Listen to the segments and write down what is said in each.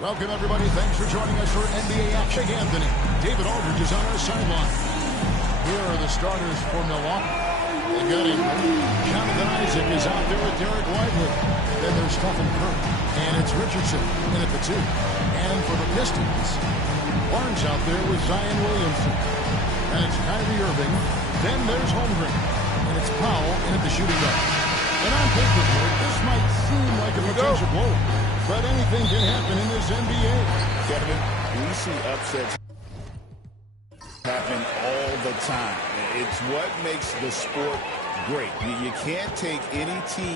Welcome, everybody. Thanks for joining us for NBA action. Anthony. David Aldridge is on our sideline. Here are the starters for Milwaukee. They got Ingram. Jonathan Isaac is out there with Derek Lively. Then there's Stephen Curry. And it's Richardson in at the 2. And for the Pistons, Barnes out there with Zion Williamson. And it's Kyrie Irving. Then there's Holmgren. And it's Powell in at the shooting guard. And on paper, this might seem like a potential blow. But anything can happen in this NBA. Kevin, we see upsets happen all the time. It's what makes the sport great. You can't take any team.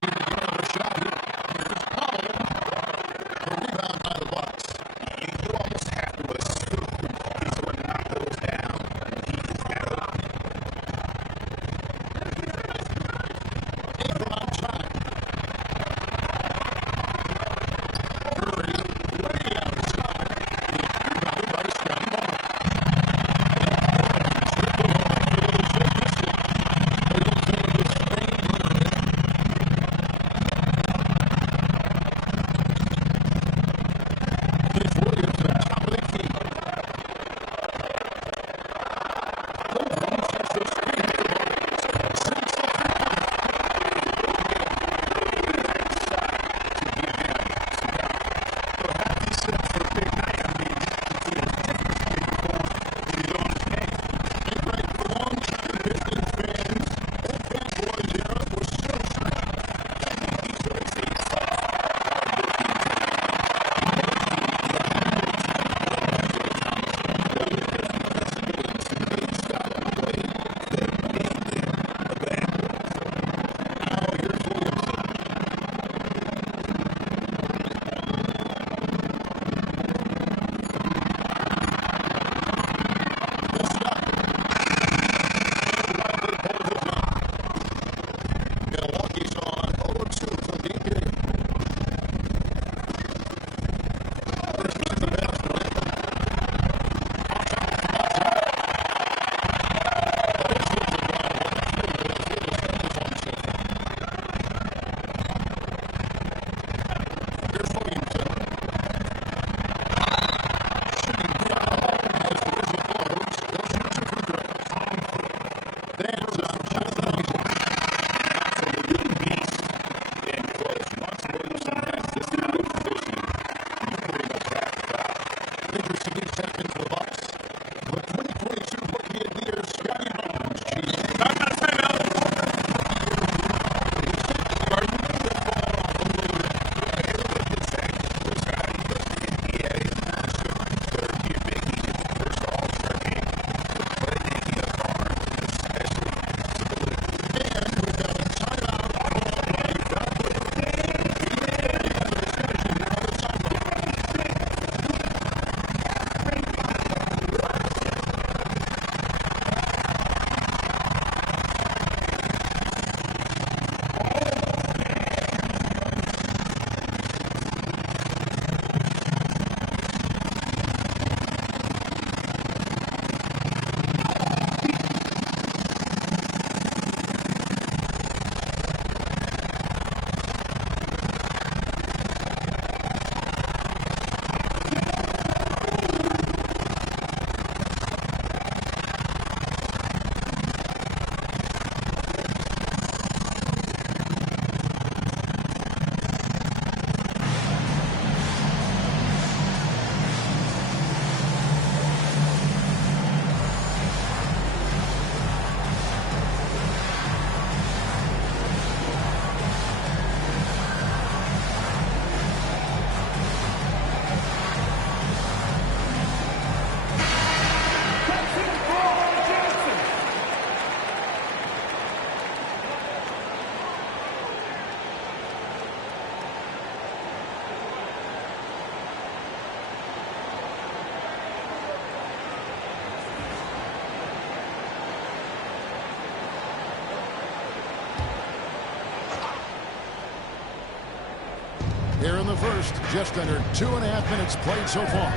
Here in the first, just under 2.5 minutes played so far.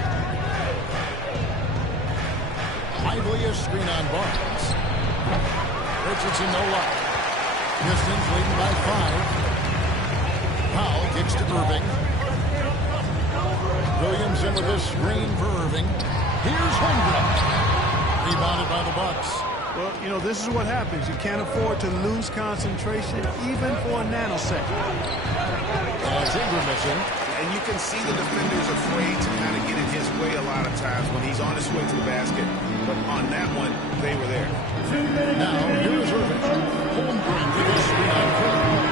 Lively a screen on Barnes. Richardson no luck. Pistons leading by 5. Powell kicks to Irving. Williams comes in with this screen for Irving. Here's Holmgren. Rebounded by the Bucks. Well, you know, this is what happens. You can't afford to lose concentration even for a nanosecond. As Ingram is in. And you can see the defenders afraid to kind of get in his way a lot of times when he's on his way to the basket. But on that one, they were there. Now, here's Irving. Holmgren with a screen on Curry.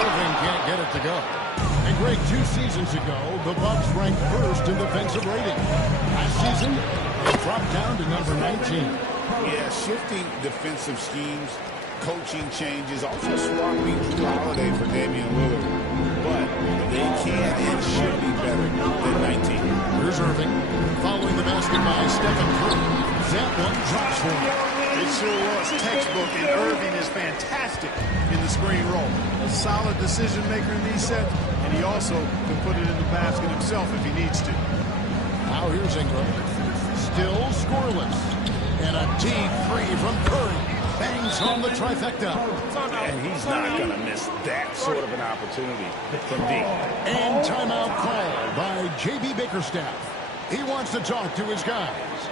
Irving can't get it to go. And Greg, 2 seasons ago, the Bucks ranked first in defensive rating. Last season, they dropped down to number 19. Yeah, shifting defensive schemes, coaching changes, also swapping Drew Holiday for Damian Lillard. But they can and should be better than 19. Here's Irving. Following the basket by Stephen Curry. That one drops for him. It sure was textbook, and Irving is fantastic in the screen roll. A solid decision maker in these sets, and he also can put it in the basket himself if he needs to. Now here's Ingram. Still scoreless. And a deep three from Curry. Bangs home the trifecta. And he's not going to miss that sort of an opportunity from deep. And timeout called by J.B. Bickerstaff. He wants to talk to his guys.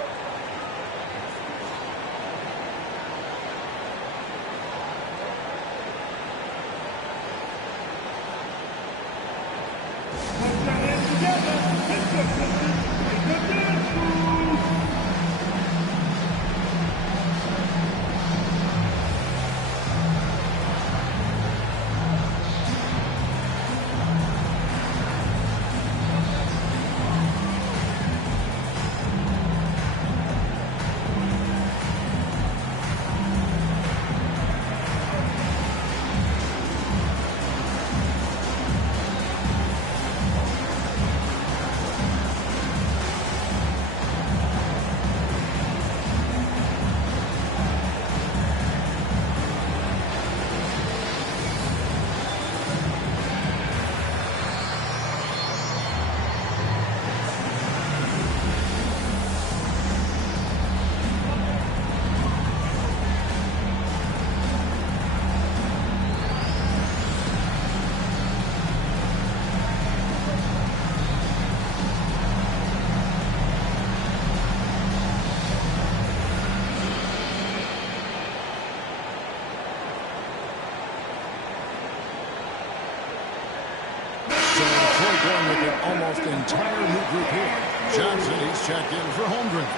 Going with an almost entire new group here. Johnson, he's checked in for Holmgren.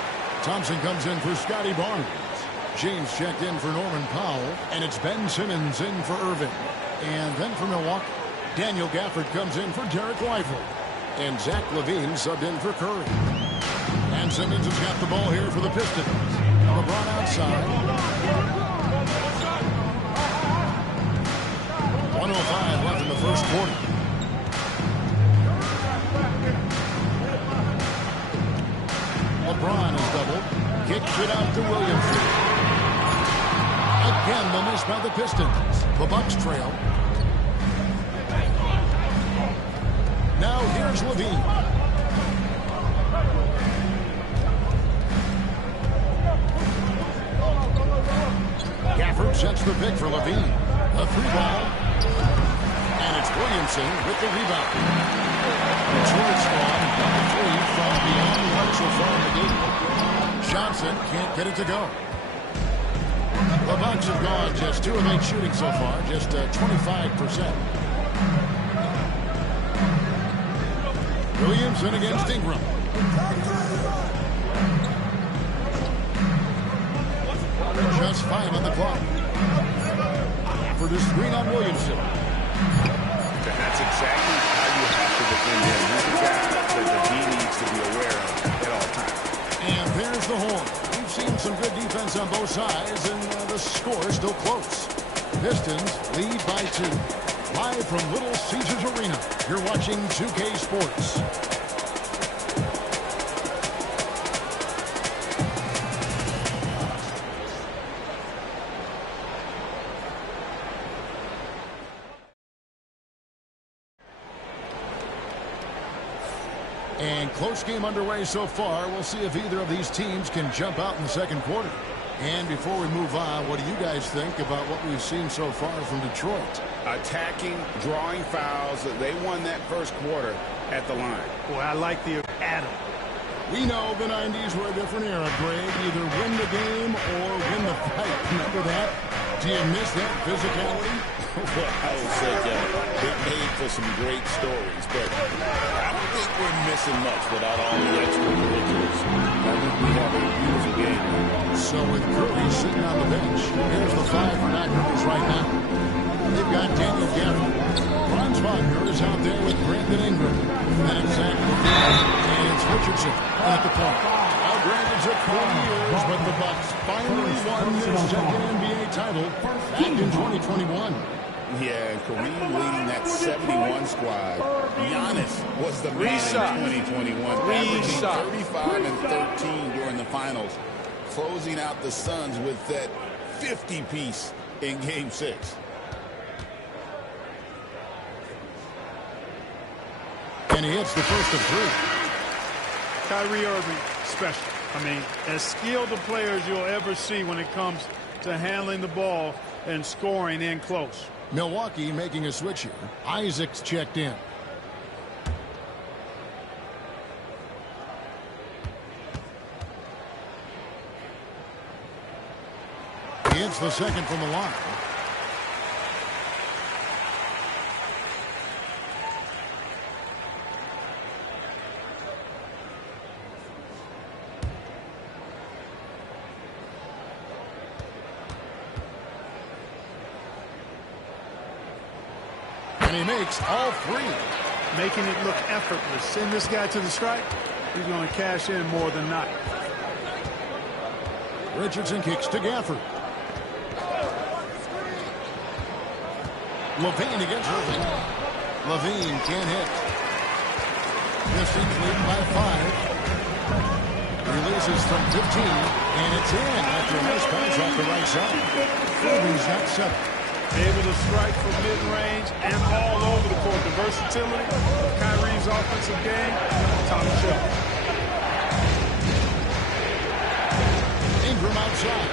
Thompson comes in for Scotty Barnes. James checked in for Norman Powell. And it's Ben Simmons in for Irving. And then for Milwaukee, Daniel Gafford comes in for Derek Lively. And Zach LaVine subbed in for Curry. And Simmons has got the ball here for the Pistons. LeBron outside. 1:05 left in the first quarter. LeBron is doubled. Kicks it out to Williamson. Again, the miss by the Pistons. The Bucks trail. Now here's LaVine. Gafford sets the pick for LaVine. A 3-ball. And it's Williamson with the rebound. Detroit strong, number 3 from beyond the arc so far in the game. Johnson can't get it to go. The Bucks have gone just 2 of 8 shooting so far, just 25%. Williamson against Ingram. Just 5 on the clock. For the screen on Williamson. That's exactly how you have to defend him. He's the guy that the D needs to be aware of at all times. And there's the horn. We've seen some good defense on both sides, and the score is still close. Pistons lead by 2. Live from Little Caesars Arena, you're watching 2K Sports. And close game underway so far. We'll see if either of these teams can jump out in the second quarter. And before we move on, what do you guys think about what we've seen so far from Detroit? Attacking, drawing fouls. They won that first quarter. at the line. Boy, I like the Adam. We know the 90s were a different era, Greg. Either win the game or win the fight. Remember that? Do you miss that physicality? Well, I would say it made for some great stories, but I don't think we're missing much without all the extracurriculars. I think we have a beautiful game. So with Curry sitting on the bench, here's the 5 for Knockers right now. They've got Daniel Gaffney. Franz Wagner is out there with Brandon Ingram. And it's Zach LaVine. And it's Richardson at the point. Now, granted, it took 40 years, but the Bucks finally won their second NBA title back in 2021. Yeah, and Kareem leading that 71 squad. Giannis was the man in 2021, averaging 35 and 13 during the finals, closing out the Suns with that 50-piece in Game 6. And he hits the first of 3. Kyrie Irving, special. I mean, as skilled a player as you'll ever see when it comes to handling the ball and scoring in close. Milwaukee making a switch here. Isaac's checked in. He hits the second from the line. And he makes all 3. Making it look effortless. Send this guy to the stripe. He's going to cash in more than not. Richardson kicks to Gafford. LaVine against Irving. LaVine can't hit. Pistons leading by 5. Releases from 15, and it's in after a nice pass off the right side. Irving's got 7. Able to strike from mid-range and all over the court. The versatility of Kyrie's offensive game, top shelf. Ingram outside.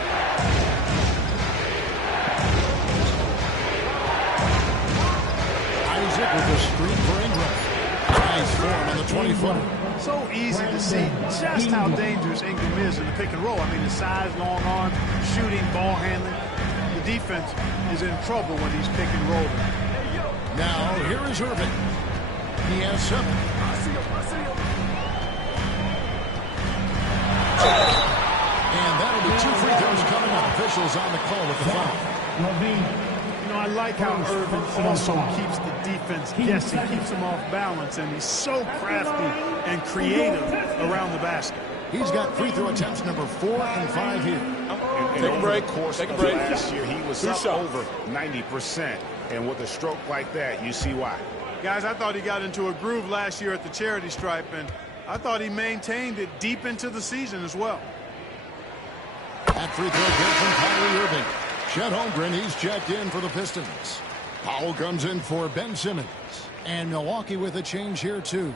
Isaac with a screen for Ingram. Nice form on the 20-footer. So easy to see just how dangerous Ingram is in the pick and roll. I mean, his size, long arm, shooting, ball handling. The defense is in trouble when he's pick and rolling. Now, here is Irving. He has 7. And that'll be 2 free throws coming up. Officials on the call with the foul. You know, I like how Irving also keeps the defense guessing, keeps them off balance, and he's so crafty and creative around the basket. He's got free throw attempts number 4 and 5 here. Take a break. Take a break. Last year, he was up over 90%. And with a stroke like that, you see why. Guys, I thought he got into a groove last year at the charity stripe, and I thought he maintained it deep into the season as well. That free throw good from Kyrie Irving. Chet Holmgren, he's checked in for the Pistons. Powell comes in for Ben Simmons. And Milwaukee with a change here, too.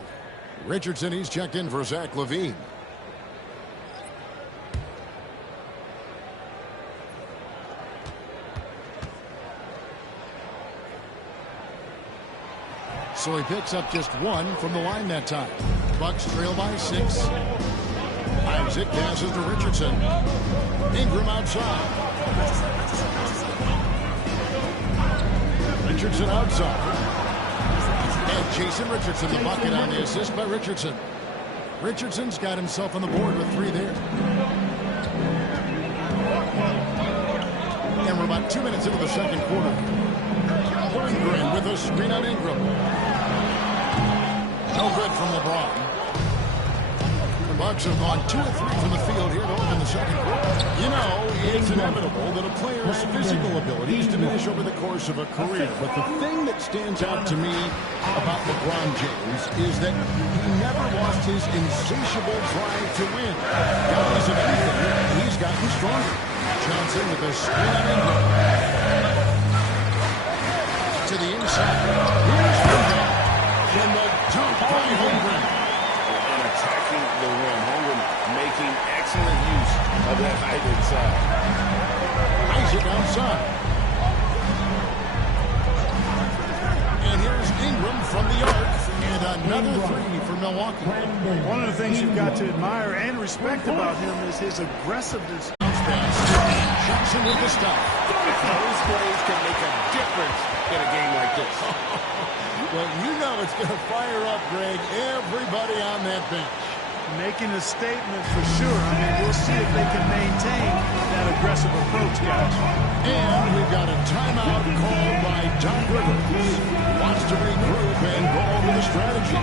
Richardson, he's checked in for Zach LaVine. So he picks up just 1 from the line that time. Bucks trail by 6. Isaac passes to Richardson. Ingram outside. Richardson outside. And Jason Richardson, the bucket on the assist by Richardson. Richardson's got himself on the board with 3 there. And we're about 2 minutes into the second quarter. Holmgren with a screen on Ingram. No good from LeBron. The Bucks have gone 2 of 3 from the field here to open the second quarter. You know, it's inevitable that a player's physical abilities diminish over the course of a career. But the thing that stands out to me about LeBron James is that he never lost his insatiable drive to win. Guys, if anything, he's gotten stronger. Johnson with a screen on Ingram. To the inside. Here's Ingram. And the dunk by Holmgren. And attacking the rim. Holmgren making excellent use of that height inside. Isaac outside. And here's Ingram from the arc. And another three for Milwaukee. One of the things you've got to admire and respect about him is his aggressiveness. Johnson with the stop. Those plays can make a difference in a game like this. Well, you know it's going to fire up, Greg, everybody on that bench. Making a statement for sure. I mean, we'll see if they can maintain that aggressive approach, guys. And we've got a timeout called by Doc Rivers. Wants to regroup and go over the strategy.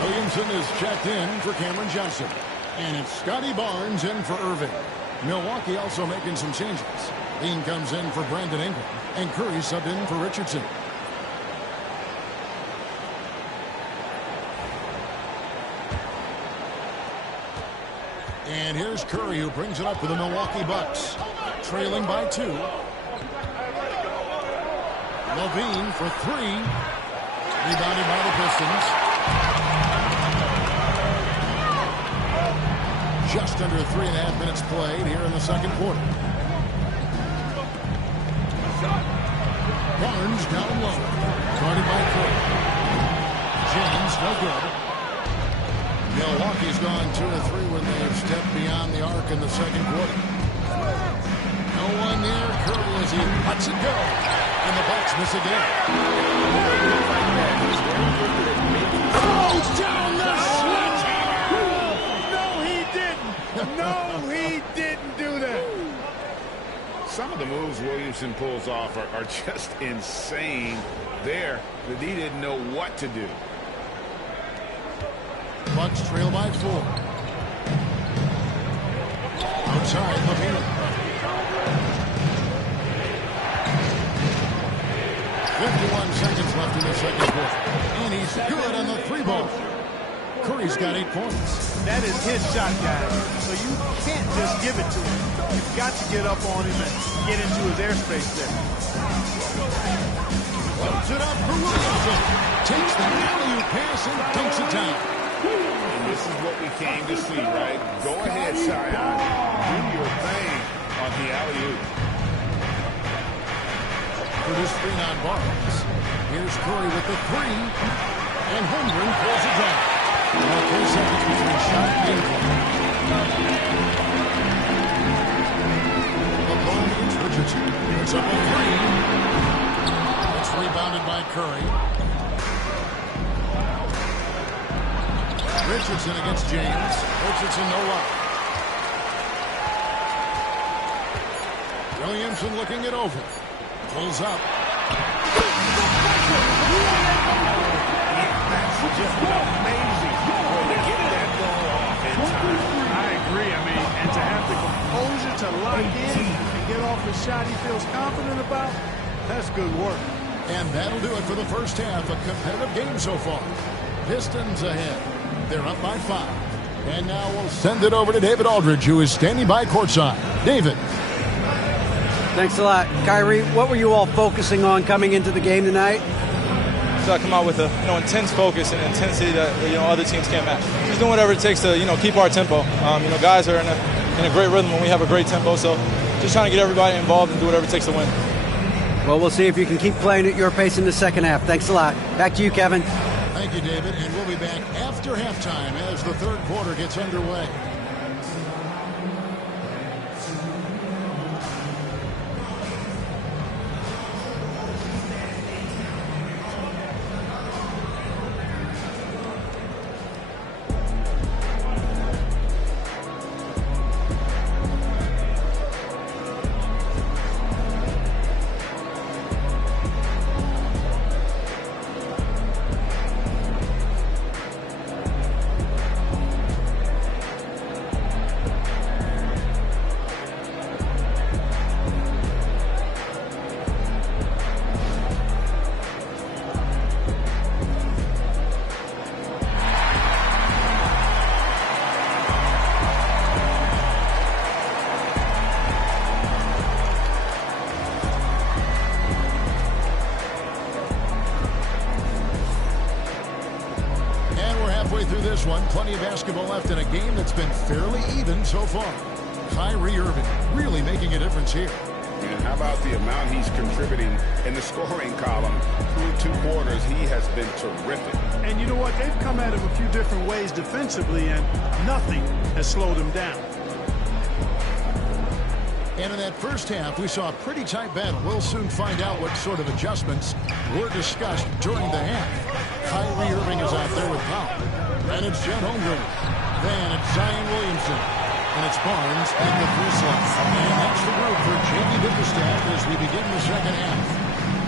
Williamson is checked in for Cameron Johnson. And it's Scotty Barnes in for Irving. Milwaukee also making some changes. Dean comes in for Brandon Ingram. And Curry subbed in for Richardson. And here's Curry, who brings it up for the Milwaukee Bucks. Trailing by 2. Levine for 3. Rebounded by the Pistons. Just under 3.5 minutes played here in the second quarter. Barnes down low. Guarded by Curry. James, no good. Milwaukee's gone 2 of 3 when they've stepped beyond the arc in the second quarter. No one near Curry as he lets it go. And the Bucks miss again. Oh, down the sledgehammer! No, he didn't. No, he didn't do that. Some of the moves Williamson pulls off are just insane. There, that he didn't know what to do. Bucks trail by 4. Outside, Levine. 51 seconds left in the second quarter. And he's good on the 3-ball. Curry's got 8 points. That is his shot, guys. So you can't just give it to him. You've got to get up on him and get into his airspace there. Loads it up for Williamson. Takes the alley-oop pass and dunks it down. And this is what we came to see, right? Go ahead, Sion. Do your thing on the alley-oop. For this screen on Barnes. Here's Curry with the 3. And Holmgren pulls it down. 3 seconds between shot and game clock. LeBron against Richardson. It's up a 3. It's rebounded by Curry. Richardson against James. Richardson no luck. Williamson looking it over. Pulls up. That's just amazing to get that ball off in time. I agree. I mean, and to have the composure to lock in and get off the shot he feels confident about, that's good work. And that'll do it for the first half. A competitive game so far. Pistons ahead. They're up by 5. And now we'll send it over to David Aldridge, who is standing by courtside. David. Thanks a lot. Kyrie, what were you all focusing on coming into the game tonight? So I come out with a intense focus and intensity that other teams can't match. Just doing whatever it takes to keep our tempo. Guys are in a great rhythm when we have a great tempo. So just trying to get everybody involved and do whatever it takes to win. Well, we'll see if you can keep playing at your pace in the second half. Thanks a lot. Back to you, Kevin. Thank you, David. And we'll be back after halftime as the third quarter gets underway. Halfway through this one, plenty of basketball left in a game that's been fairly even so far. Kyrie Irving really making a difference here. And how about the amount he's contributing in the scoring column through 2 quarters? He has been terrific. And you know what? They've come at him a few different ways defensively, and nothing has slowed him down. And in that first half, we saw a pretty tight battle. We'll soon find out what sort of adjustments were discussed during the half. Kyrie Irving is out there with Powell. Then it's Chet Holmgren. Then it's Zion Williamson. And it's Barnes at the free slot. And that's the group for J.B. Bickerstaff as we begin the second half.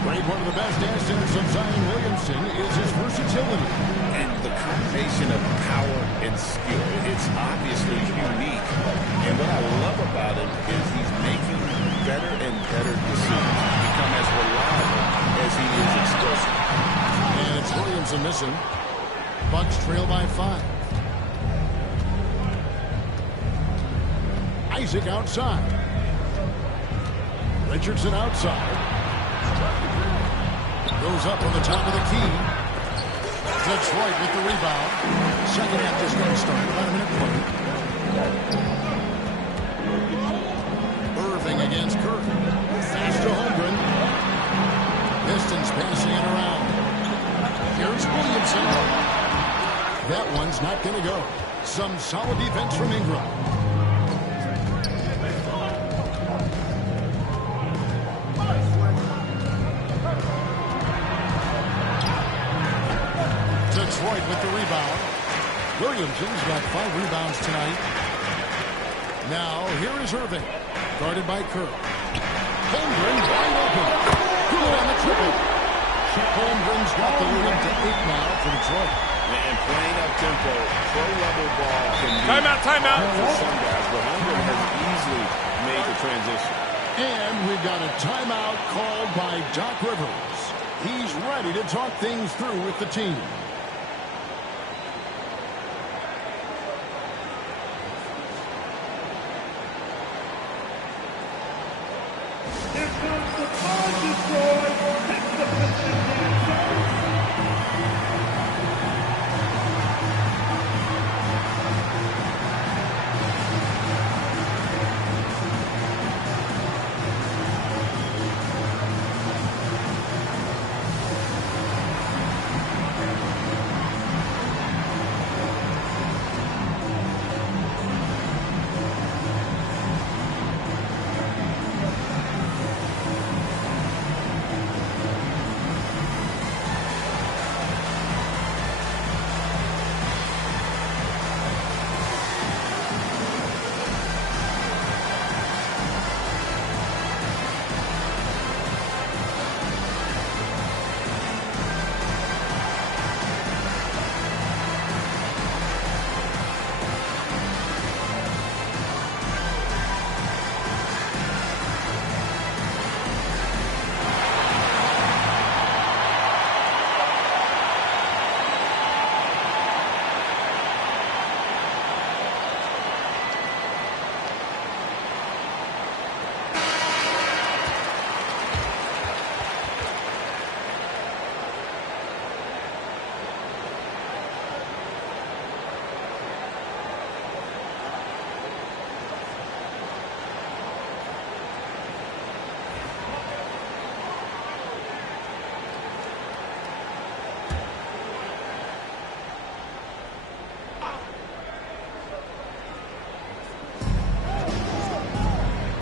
Great, one of the best assets of Zion Williamson is his versatility. And the combination of power and skill, it's obviously unique. And what I love about him is he's making better and better decisions. He's become as reliable as he is explosive. And it's Williamson missing. Bucks trail by 5. Isaac outside. Richardson outside. Goes up on the top of the key. Detroit with the rebound. Second half just getting started. About a minute play. Irving against Kirk. Fast to Holmgren. Pistons passing it around. Here's Williamson. That one's not going to go. Some solid defense from Ingram. Detroit with the rebound. Williamson's got 5 rebounds tonight. Now, here is Irving. Guarded by Kirk. Holmgren wide open. Good on the triple. Holmgren's got the lead to 8 now for Detroit. And playing up tempo, pro-level ball can be timeout. for some guys, but Holmgren has easily made the transition. And we've got a timeout called by Doc Rivers. He's ready to talk things through with the team.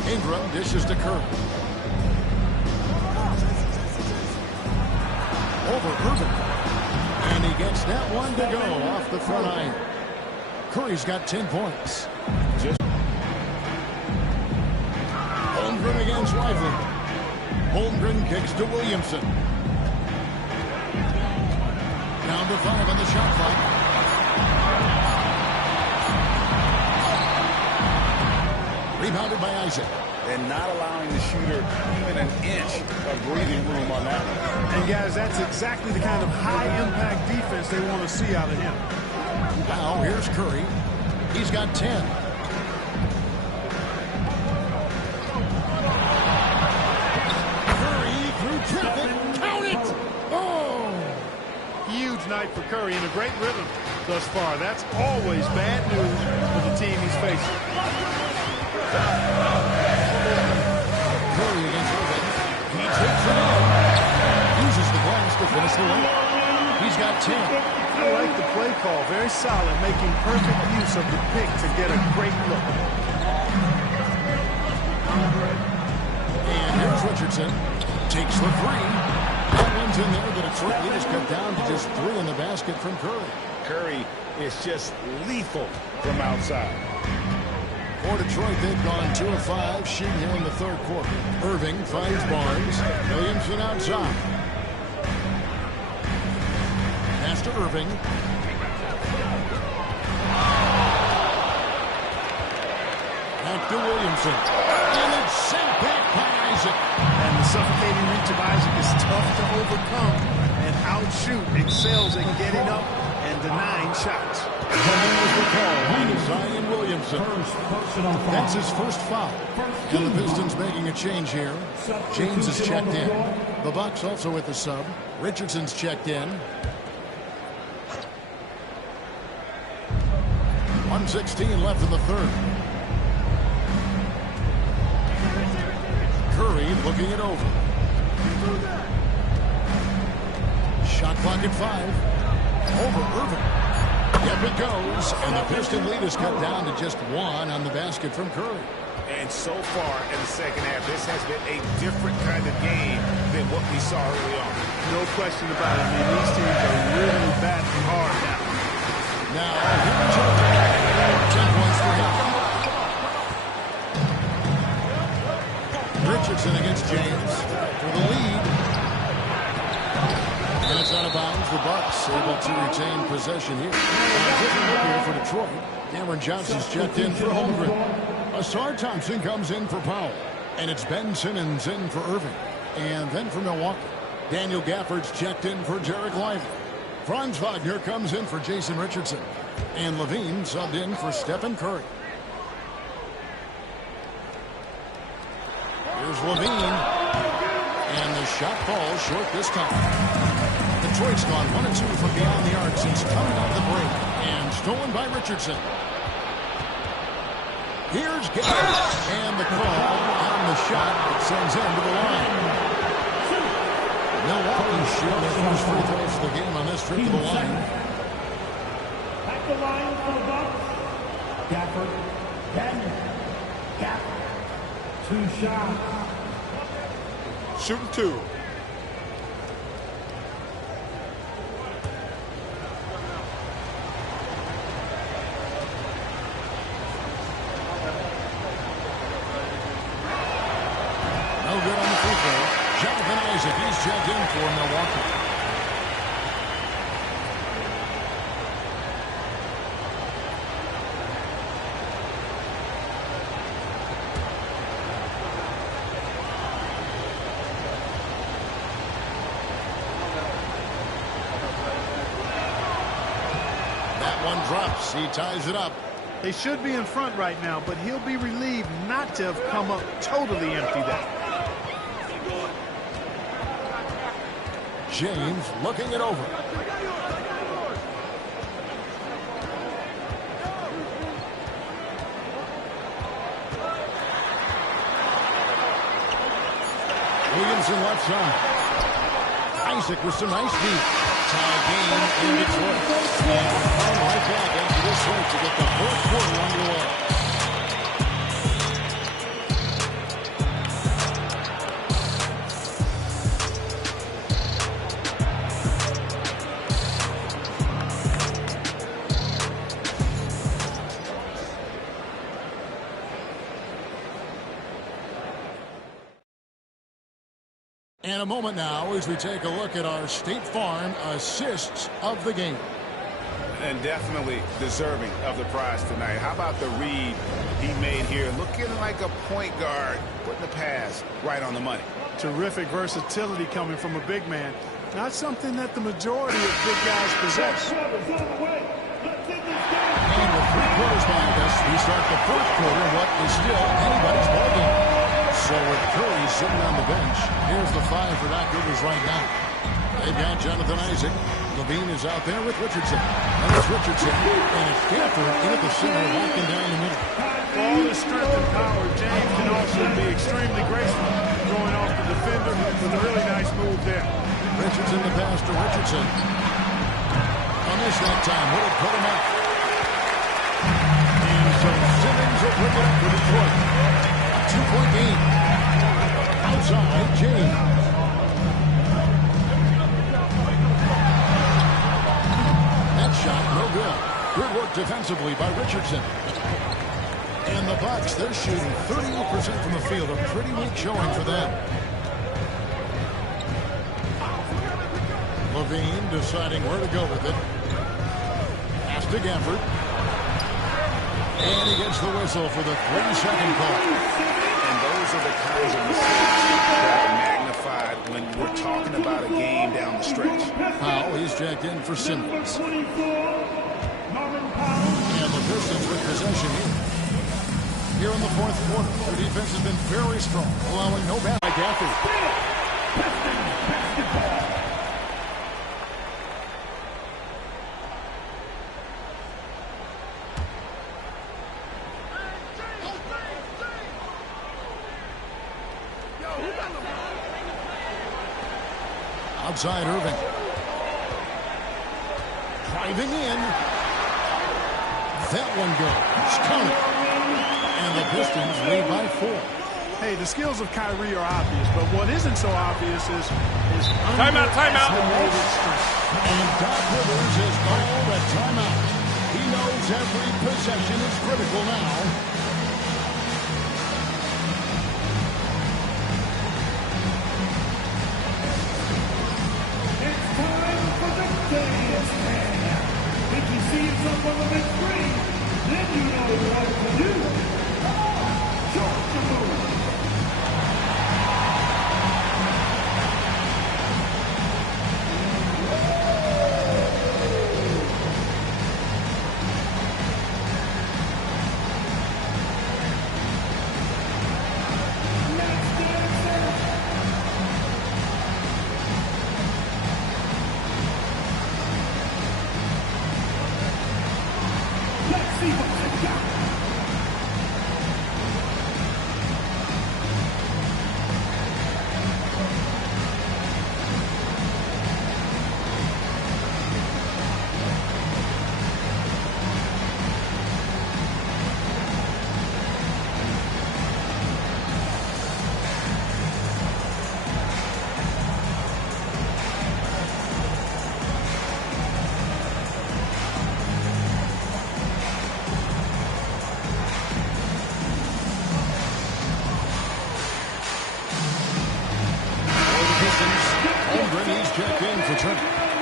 Ingram dishes to Curry. Over Irving. And he gets that one to go off the front iron. Curry's got 10 points. Holmgren against Lively. Holmgren kicks to Williamson. Down to 5 on the shot clock. Rebounded by Isaac. And not allowing the shooter even an inch of breathing room on that one. And guys, that's exactly the kind of high-impact defense they want to see out of him. Now, here's Curry. He's got 10. Curry through traffic. Count it! Oh! Huge night for Curry in a great rhythm thus far. That's always bad news for the team he's facing. Curry against Irving. He takes it in. Uses the glass to finish the layup. He's got 10. I like the play call. Very solid, making perfect use of the pick to get a great look. And here's Richardson. Takes the three. That one's in there, but Detroit leaders cut down to just 3 in the basket from Curry. Curry is just lethal from outside. For Detroit, they've gone 2 of 5 shooting here in the third quarter. Irving finds Barnes. Williamson outside. Pass to Irving. Back to Williamson. And it's sent back by Isaac. And the suffocating reach of Isaac is tough to overcome. And outshoot excels at getting up and denying shots. Zion Williamson. That's his first foul. And the Pistons making a change here. James is checked in. The Bucks also with the sub. Richardson's checked in. 1:16 left in the third. Curry looking it over. Shot clock at 5. Over Irving. Yep, it goes. And the Piston lead is cut down to just 1 on the basket from Curry. And so far in the second half, this has been a different kind of game than what we saw early on. No question about it. I mean, these teams are really batting hard now. Now, here's Irving. 10 points for him. Richardson against James for the lead. And it's out of bounds. The Bucks able to retain possession here. Different look here for Detroit. Cameron Johnson's checked in for Holmgren. Asar Thompson comes in for Powell. And it's Ben Simmons in for Irving. And then for Milwaukee, Daniel Gafford's checked in for Derek Lively. Franz Wagner comes in for Jason Richardson. And Levine subbed in for Stephen Curry. Here's Levine. And the shot falls short this time. Detroit's gone 1 of 2 from beyond the arc since coming out of the break. And stolen by Richardson. Here's Gafford. And the call on the shot. It sends him to the line. Milwaukee shooting their first free throws of the game on this trip to the line. At the line for the Bucks, Gafford, Daniel, Gafford, 2 shots. Shooting 2. No good on the free throw. Jonathan Isaac, he's checked in for Milwaukee. That one drops. He ties it up. They should be in front right now, but he'll be relieved not to have come up totally empty there. James looking it over. Williamson left side. Isaac with some nice deep. Tie game in Detroit. And we're coming right back after this switch to get the fourth quarter underway. And a moment now as we take a look at our State Farm assists of the game. And definitely deserving of the prize tonight. How about the read he made here? Looking like a point guard, putting the pass right on the money. Terrific versatility coming from a big man. Not something that the majority of big guys possess. And with 3 quarters behind us, we start the fourth quarter in what is still anybody's ballgame. So with Curry sitting on the bench, here's the 5 for Doc Rivers right now. They've got Jonathan Isaac. Levine is out there with Richardson. And it's Richardson. And it's Gafford in at the center, locking down the middle. For all his strength and power, James can also be extremely graceful, throwing off the defender with a really nice move there. Richardson the pass to Richardson. On this that time, would have put him out. And so Simmons will bring it up for Detroit. A 2-point game. Outside, James. Shot no good. Good work defensively by Richardson. And the Bucks, they're shooting 38% from the field. A pretty weak showing for them. Levine deciding where to go with it. Pass to Gafford. And he gets the whistle for the 3-second call. And those are the kinds of mistakes that are magnified when we're talking about a game down the stretch. Powell, he's checked in for Simmons. And the Pistons with possession here in the fourth quarter. Their defense has been very strong, allowing no basket by Gafford. Outside Irving. Driving in. That one goes. Counted. And the Pistons lead by 4. Hey, the skills of Kyrie are obvious, but what isn't so obvious is timeout. And Doc Rivers is called a timeout. He knows every possession is critical now. If you see yourself on the big screen, then you know what to do. Show the move.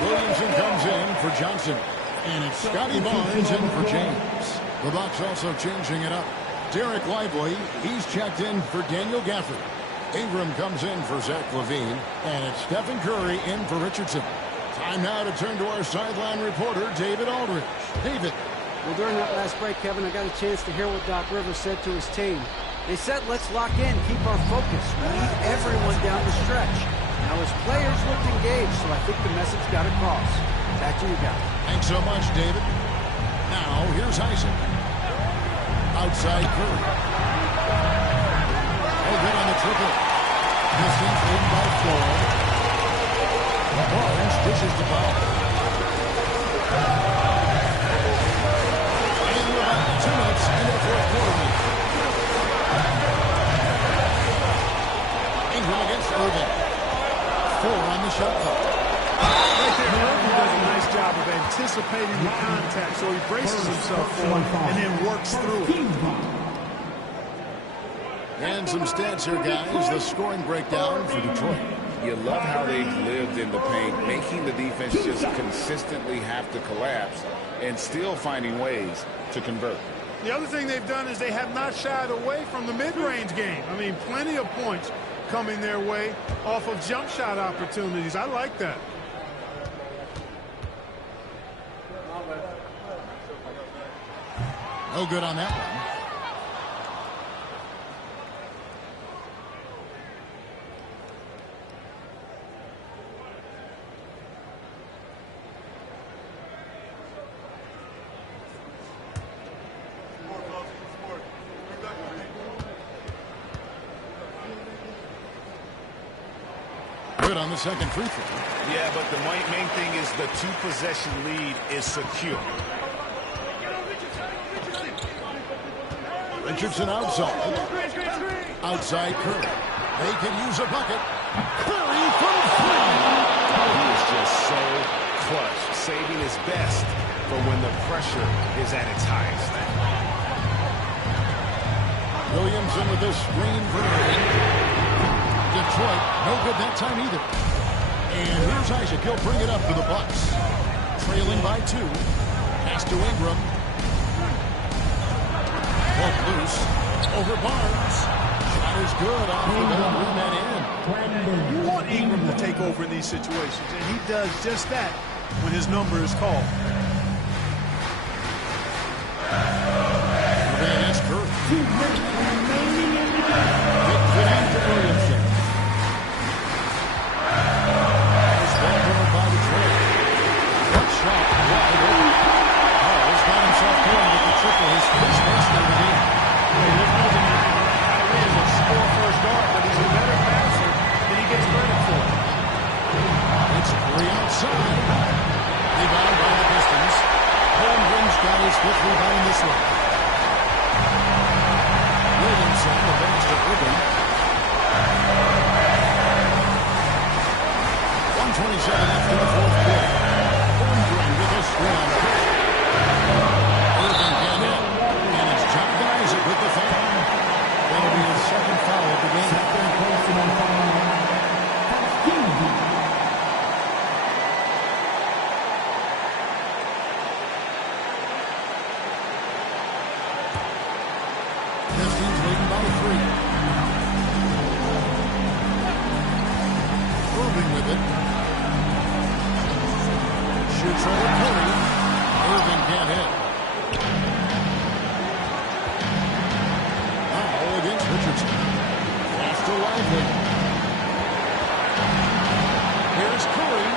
Williamson comes in for Johnson. And it's Scotty Barnes in for James. The Bucks also changing it up. Derek Lively, he's checked in for Daniel Gafford. Ingram comes in for Zach LaVine. And it's Stephen Curry in for Richardson. Time now to turn to our sideline reporter, David Aldridge. David. Well, during that last break, Kevin, I got a chance to hear what Doc Rivers said to his team. They said, let's lock in, keep our focus. We need everyone down the stretch. Now, his players looked engaged, so I think the message got across. Back to you guys. Thanks so much, David. Now, here's Isaac. Outside Curry. Oh, good on the triple. Pistons lead by 4. Barnes dishes the ball. And we're about 2 minutes into the fourth quarter. Ingram against Irving. 4 on the shot clock. Right there, Irving does a nice job of anticipating the contact, so he braces himself for it and then works through it. And some stats here, guys. The scoring breakdown for Detroit. You love how they've lived in the paint, making the defense just consistently have to collapse and still finding ways to convert. The other thing they've done is they have not shied away from the mid-range game. I mean, plenty of points coming their way off of jump shot opportunities. I like that. No good on that one. good on the second free throw. Yeah, but the main thing is the two-possession lead is secure. Richardson outside. Outside Curry. They can use a bucket. Curry from three. He is just so clutch, saving his best for when the pressure is at its highest. Williamson with the screen for Irving. Detroit, no good that time either. And here's Isaac. He'll bring it up for the Bucks. Trailing by 2. Pass to Ingram. Broke loose. Over Barnes. Shot is good off the boundary, man in. You want Ingram to take over in these situations, and he does just that when his number is called. That's Curry. Big fitting to Williamson. Nice ball moved by Detroit. One shot. Wide open. He's got himself going with the triple. His first basket of the game. Kyrie is a score-first guard, but he's a better passer than he gets credit for. It's Curry outside. Rebound by the Pistons. Holmgren's got his 5th rebound this one. Williamson, the pass to Irving. 1:27 left in the 4th quarter. Holmgren with a screen. Irving can hit. And it's Jonathan Isaac with the foul. That'll be his 2nd foul of the game. Pistons leading by 3. Irving with it. Shoots over Curry. Irving can't hit. Now against Richardson. Pass to Lively. Here's Curry.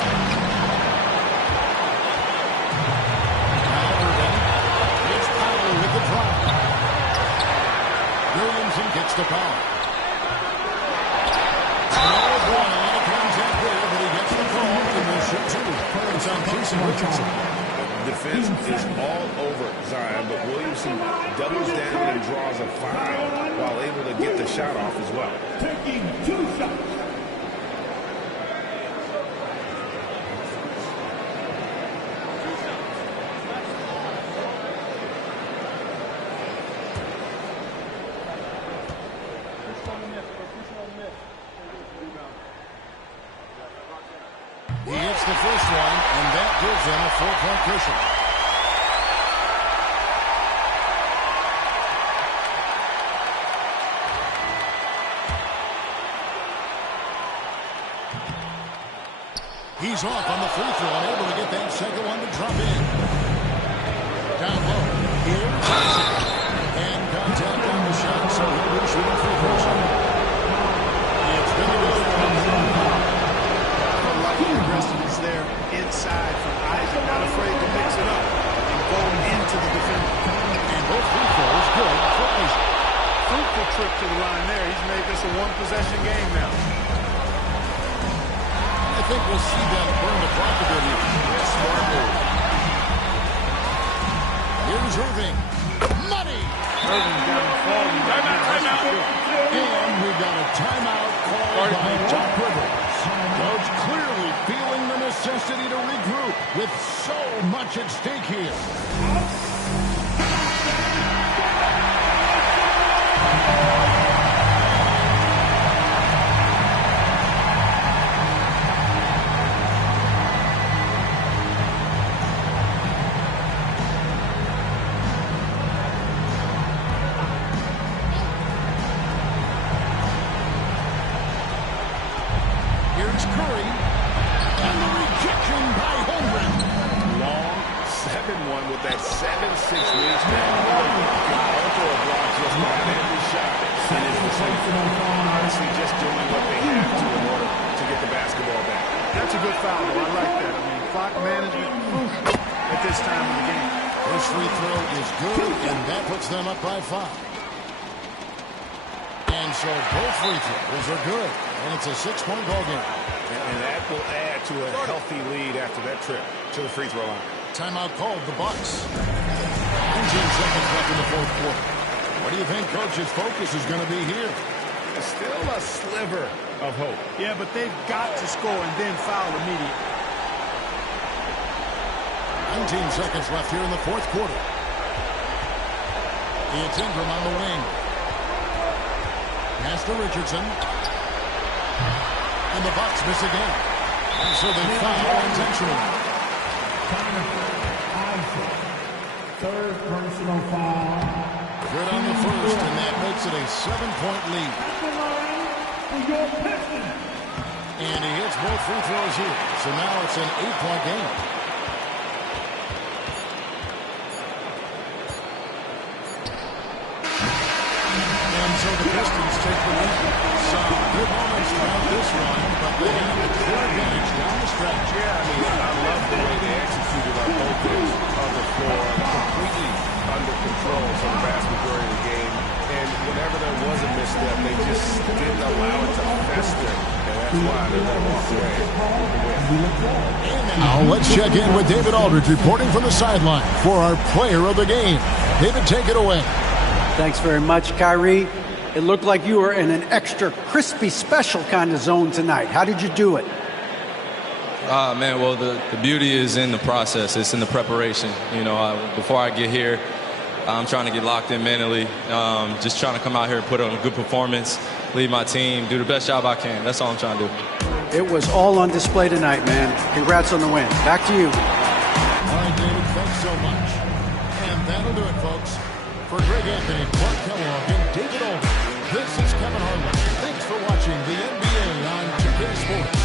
Now Irving. It's Powell with the drop. Williamson gets the foul. No ball, a lot of contact there, but he gets the call and will shoot 2. It's on Jason Richardson. Defense is all over Zion, but Williamson doubles down and draws a foul while able to get the shot off as well. Taking 2 shots. He hits the first one, and that gives him a 4-point cushion. He's off on the free throw and able to get that second one to drop in. Down low. Here's Isaac. And contact on the shot, so he'll be shooting free throws. It's been a good Aggressiveness there inside from Isaac, not afraid to mix it up and go into the defender. And both free throws good for Isaac. Fruitful trip to the line there. He's made this a 1-possession game now. I think we'll see them burn the clock a bit here. Smart move. Here's Irving. Money! Irving got him falling. Timeout. And we've got a timeout called by Doc Rivers. Coach clearly feeling the necessity to regroup with so much at stake here. Here's Curry. And the rejection by Holmgren. Long 7-1 with that 7'6" wingspan. Can alter a block just about every shot in his vicinity. Honestly, just doing what they have to in order to get the basketball back. That's a good foul, though. I like that. I mean, clock management at this time of the game. This free throw is good, and that puts them up by 5. And so both free throws are good, and it's a 6-point ball game. And that will add to a healthy lead after that trip to the free throw line. Timeout called, the Bucks. 19 seconds left in the fourth quarter. What do you think Coach's focus is going to be here? Still a sliver of hope. Yeah, but they've got to score and then foul immediately. 19 seconds left here in the fourth quarter. It's Ingram on the wing. Pass to Richardson. And the Bucks miss again. And so they foul intentionally. Third personal foul. Good on the first, and that makes it a 7-point lead. And he hits both free throws here. So now it's an 8-point game. And so the Pistons take the lead. Some good moments throughout this run, but they have a clear advantage down the stretch. Yeah, I mean, I love the way they executed on both ends of the floor, completely under control for the vast majority of the game. And whenever there was a misstep, they just didn't allow it to fester. And that's why they're going to walk away with the win. Now let's check in with David Aldridge reporting from the sideline for our player of the game. David, take it away. Thanks very much, Kyrie. It looked like you were in an extra crispy special kind of zone tonight. How did you do it? Man, well, the beauty is in the process. It's in the preparation. You know, before I get here, I'm trying to get locked in mentally. Just trying to come out here and put on a good performance, lead my team, do the best job I can. That's all I'm trying to do. It was all on display tonight, man. Congrats on the win. Back to you. All right, David, thanks so much. And that'll do it, folks. For Greg Anthony, Clark Kellogg, and David Aldridge, this is Kevin Harlan. Thanks for watching the NBA on 2K Sports.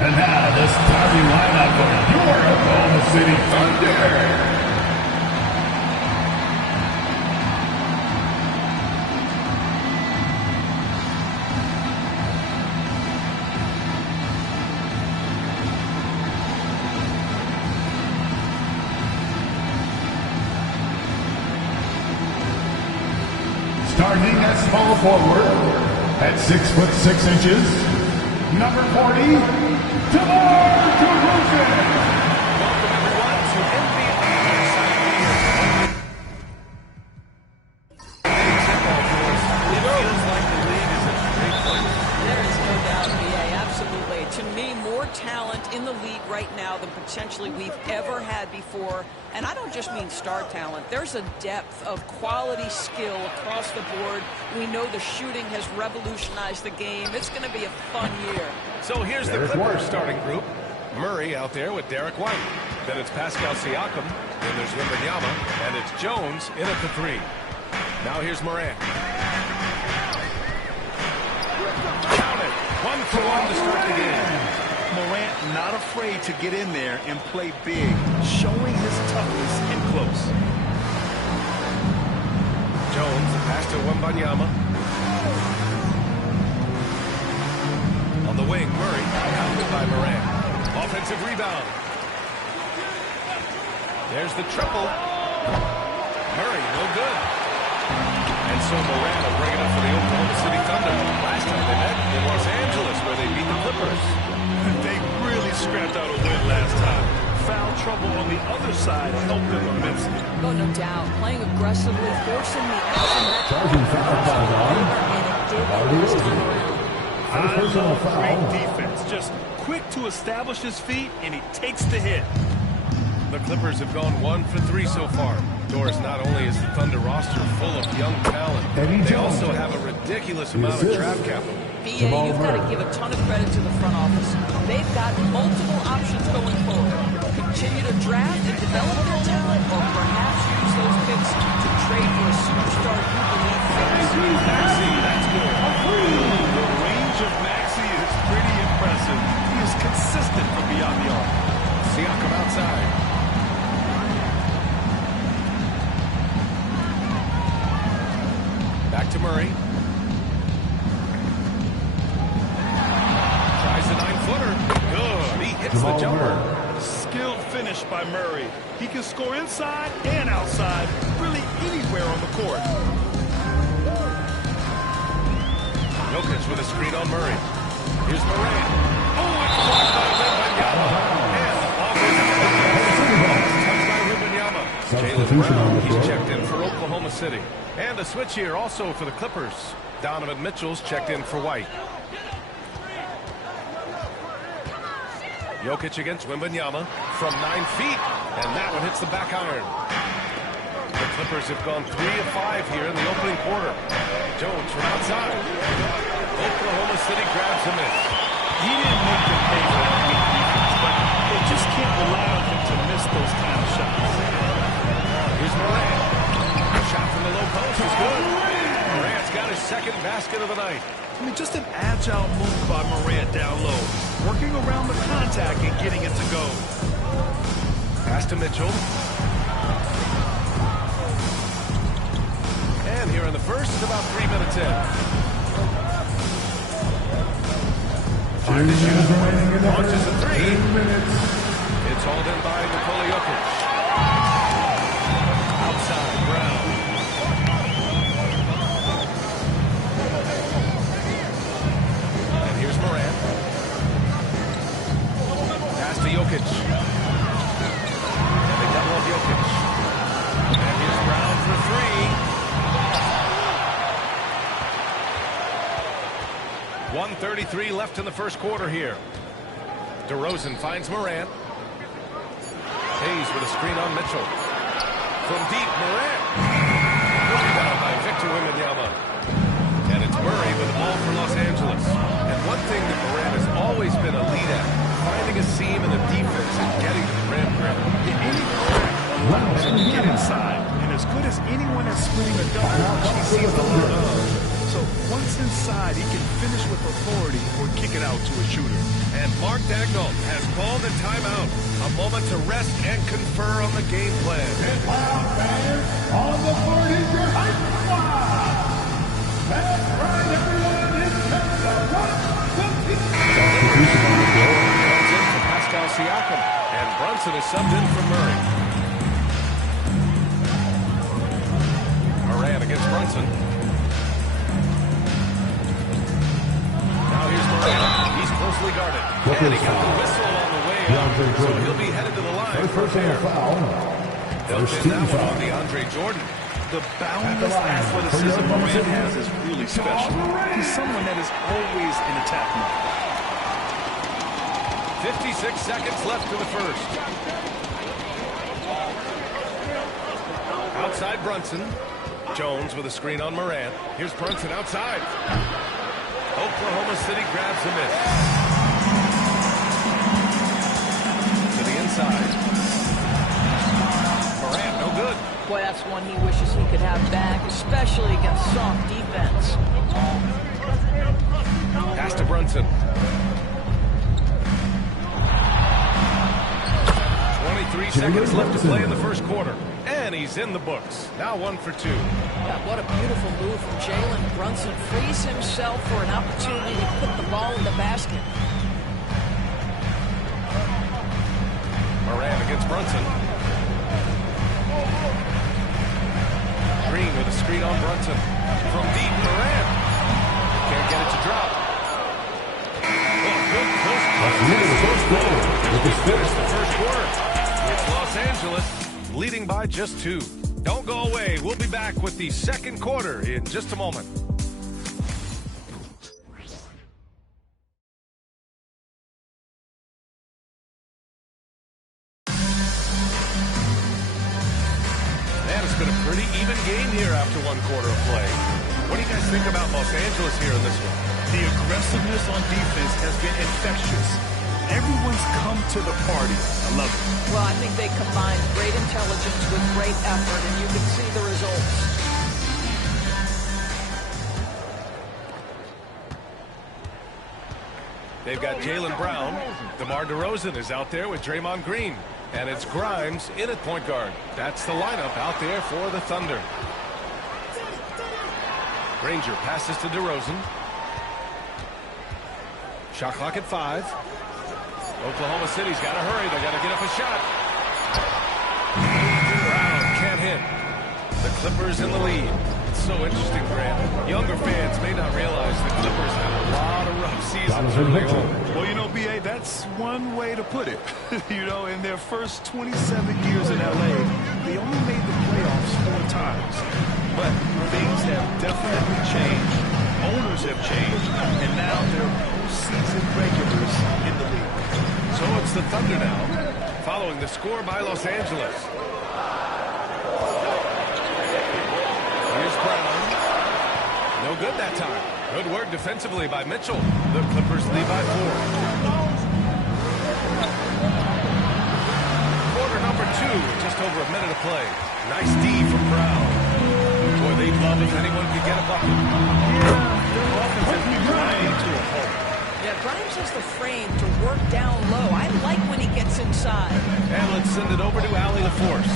And now the starting lineup for your Oklahoma City Thunder. Starting at small forward at 6'6", number 40, DeMar DeRozan. Welcome, everyone, to NBA. It feels like the league is a great place. There is no doubt, BA, absolutely. To me, more talent in the league right now than potentially we've ever had before. And I don't just mean star talent. There's a depth of quality skill across the board. We know the shooting has revolutionized the game. It's going to be a fun year. So here's the Clippers starting group. Murray out there with Derek White. Then it's Pascal Siakam. Then there's Wembanyama. And it's Jones in at the 3. Now here's Morant. Count it. 1 for 1 to start the game. Morant not afraid to get in there and play big, showing his toughness in close. Jones, the pass to Wembanyama. wing. Murray, pounded by Morant. Offensive rebound. There's the triple. Murray, no good. And so Morant will bring it up for the Oklahoma City Thunder. Last time they met in Los Angeles, where they beat the Clippers. They really scrapped out a win last time. Foul trouble on the other side helped them immensely. Oh, no doubt. Playing aggressively, forcing the action. And it did this time around. I love great defense. Just quick to establish his feet, and he takes the hit. The Clippers have gone 1 for 3 so far. Doris, not only is the Thunder roster full of young talent, they also have a ridiculous amount of draft capital. BA, you've got to give a ton of credit to the front office. They've got multiple options going forward. Continue to draft and develop their talent, or perhaps use those picks to trade for a superstar you believe fits. Maxey, that's good. The range of Maxey is pretty impressive. He is consistent from beyond the arc. Siakam outside. Back to Murray. Tries the 9-footer. Good. He hits the jumper. Skilled finish by Murray. He can score inside and outside, really anywhere on the court. Jokic with a screen on Murray. Here's Morant. Oh, it's blocked by Wembanyama. And the ball goes touched by Wembanyama. Jaylen Brown, he's checked in for Oklahoma City. And a switch here also for the Clippers. Donovan Mitchell's checked in for White. Jokic against Wembanyama from 9 feet. And that one hits the back iron. The Clippers have gone 3 of 5 here in the opening quarter. Jones from outside. Oklahoma City grabs a miss. He didn't make them pay for that weak defense, but they just can't rely on him to miss those kind of shots. Here's Morant. A shot from the low post is good. Morant's got his second basket of the night. I mean, just an agile move by Morant down low, working around the contact and getting it to go. Pass to Mitchell. And here in the first, about 3 minutes in. 5 to shoot. Launches a 3. It's hauled in by Nikola Jokic. Outside, Brown. And here's Morant. Pass to Jokic. And they double up Jokic. And here's Brown for 3. 1:33 left in the first quarter here. DeRozan finds Morant. Hayes with a screen on Mitchell. From deep, Morant. Rebound by Victor Wembanyama. And it's Murray with the ball for Los Angeles. And one thing that Morant has always been a lead at, finding a seam in the defense and getting to the rim. Any player allows him to get inside. And as good as anyone at splitting a double, he sees a lot of. So once inside, he can finish with authority or kick it out to a shooter. And Mark Daigneault has called a timeout. A moment to rest and confer on the game plan. On the 40, your high squad. That's right, everyone. It's time to run the team. Comes in for Pascal Siakam. And Brunson is subbed in for Murray. Morant against Brunson. Now here's Morant. He's closely guarded. And he got the whistle on the way out. So he'll be headed to the line for a pair. They'll pin that one on DeAndre Jordan. The boundless athleticism Morant has is really special. He's someone that is always in attack mode. 56 seconds left to the first. Outside Brunson. Jones with a screen on Morant. Here's Brunson outside. Oklahoma City grabs a miss. To the inside. Morant, no good. Boy, that's one he wishes he could have back, especially against soft defense. Pass to Brunson. 23 seconds left to play in the first quarter. And and he's in the books. Now 1 for 2. Yeah, what a beautiful move from Jalen Brunson. Frees himself for an opportunity to put the ball in the basket. Moran against Brunson. Green with a screen on Brunson. From deep, Moran. Can't get it to drop. Good close. Finish the first quarter. It's Los Angeles leading by just 2. Don't go away. We'll be back with the second quarter in just a moment. Man, it's been a pretty even game here after 1 quarter of play. What do you guys think about Los Angeles here in this one? The aggressiveness on defense has been infectious. Everyone's come to the party. I love it. Well, I think they combined great intelligence with great effort, and you can see the results. They've got Jaylen Brown. DeMar DeRozan is out there with Draymond Green. And it's Grimes in at point guard. That's the lineup out there for the Thunder. Granger passes to DeRozan. Shot clock at 5. Oklahoma City's got to hurry. They got to get up a shot. Brown can't hit. The Clippers in the lead. It's so interesting, Grant. Younger fans may not realize the Clippers have a lot of rough seasons early on. Well, you know, B.A., that's one way to put it. You know, in their first 27 years in L.A., they only made the playoffs 4 times. But things have definitely changed. Owners have changed. And now they're postseason regulars in the league. So it's the Thunder now, following the score by Los Angeles. Here's Brown. No good that time. Good work defensively by Mitchell. The Clippers lead by 4. Quarter number 2, just over a minute of play. Nice D from Brown. Boy, they'd love if anyone could get a bucket. Yeah, their offense has been grinding to a halt. Yeah, Grimes has the frame to work down low. I like when he gets inside. And let's send it over to Allie LaForce.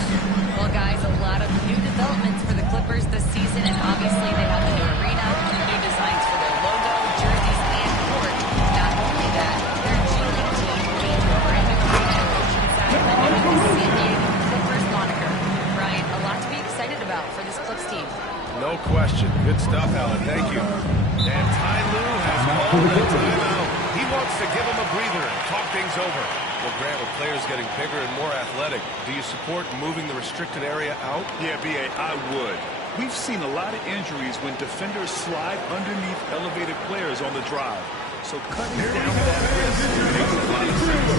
Well, guys, a lot of new developments for the Clippers this season, and obviously they have the new arena, new designs for their logo, jerseys, and court. Not only that, their G League team moving to a brand new arena in Oceanside, under the San Diego Clippers moniker. Brian, a lot to be excited about for this Clips team. No question. Good stuff, Alan. Thank you. And Ty Lue has called a timeout. He wants to give him a breather and talk things over. Well, Grant, with players getting bigger and more athletic, do you support moving the restricted area out? Yeah, B.A., I would. We've seen a lot of injuries when defenders slide underneath elevated players on the drive. So cutting down that risk makes a lot of sense.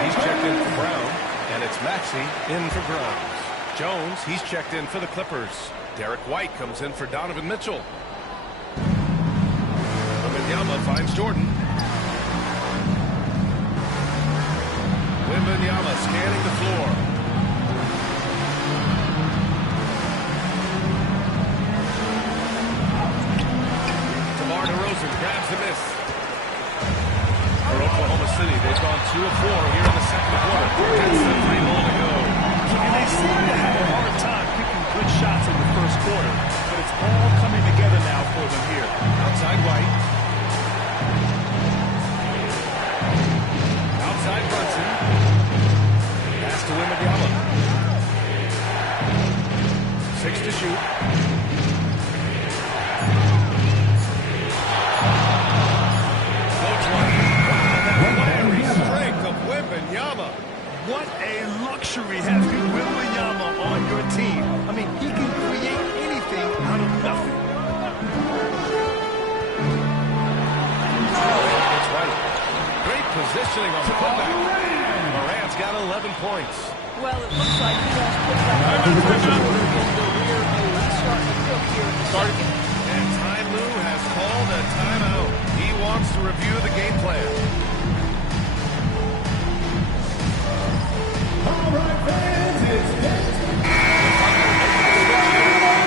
He's checked in for Brown, and it's Maxey in for Grimes. Jones, he's checked in for the Clippers. Derek White comes in for Donovan Mitchell. Wembanyama finds Jordan. Wembanyama scanning the floor. DeMar DeRozan grabs the miss. For Oklahoma City, they've gone 2 of 4 here in the second quarter. That's the 3 ball to go. And they seem to have a hard time picking good shots in the first quarter, but it's all coming together now for them here. Outside White. Outside Brunson. Pass to Wembanyama. 6 to shoot. Fiery strength of Wembanyama. What a luxury having Wembanyama on your team. I mean, he can create anything out of nothing. That's right. Great positioning on the putback. Morant's got 11 points. Well, it looks like he has put that in the rear view. He's starting to cook here in the second. And Ty Lue has called a timeout. He wants to review the game plan. All right, fans, it's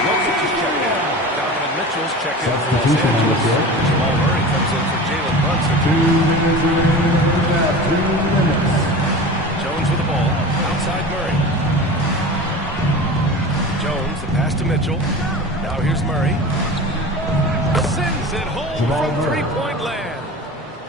Jokic is checked in. Donovan Mitchell's checked in for Los Angeles. Jamal Murray comes in for Jalen Brunson. 2 minutes. outside Murray. Jones, the pass to Mitchell. Now here's Murray. Sends it home from three-point land.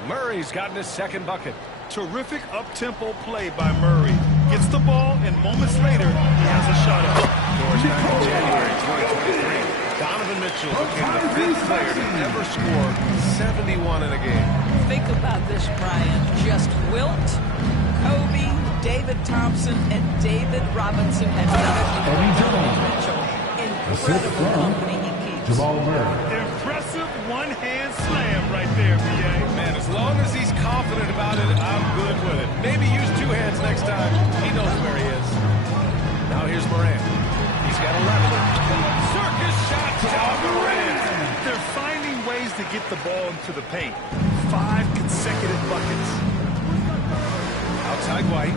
Murray's gotten his second bucket. Terrific up-tempo play by Murray. Gets the ball, and moments later, he has a shot up. Doors back in January 2023. Donovan Mitchell became the 5th player to ever score 71 in a game. Think about this, Brian. Just Wilt, Kobe, David Thompson, and David Robinson had done it before Donovan Mitchell. Incredible company he keeps. Impressive one-hand slam right there, B.A. Man, as long as he's confident about it, I'm good with it. Maybe use 2 hands next time. He knows where he is. Now here's Morant. He's got 11. Circus shot to Morant. They're finding ways to get the ball into the paint. 5 consecutive buckets. Outside White.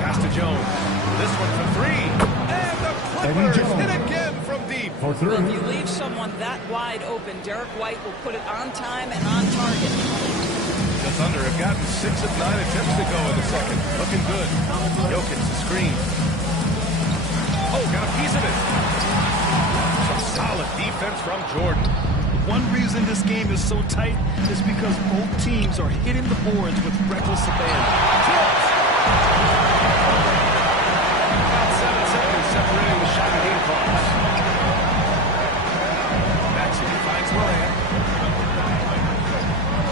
Pass to Jones. This one for 3. And the Clippers hit again from deep. Well, if you leave someone that wide open, Derek White will put it on time and on target. The Thunder have gotten 6 of 9 attempts to go in the second. Looking good. Jokic, the screen. Oh, got a piece of it. Some solid defense from Jordan. One reason this game is so tight is because both teams are hitting the boards with reckless abandon. About 7 seconds separating the shot and game clocks. Maxey finds Morant.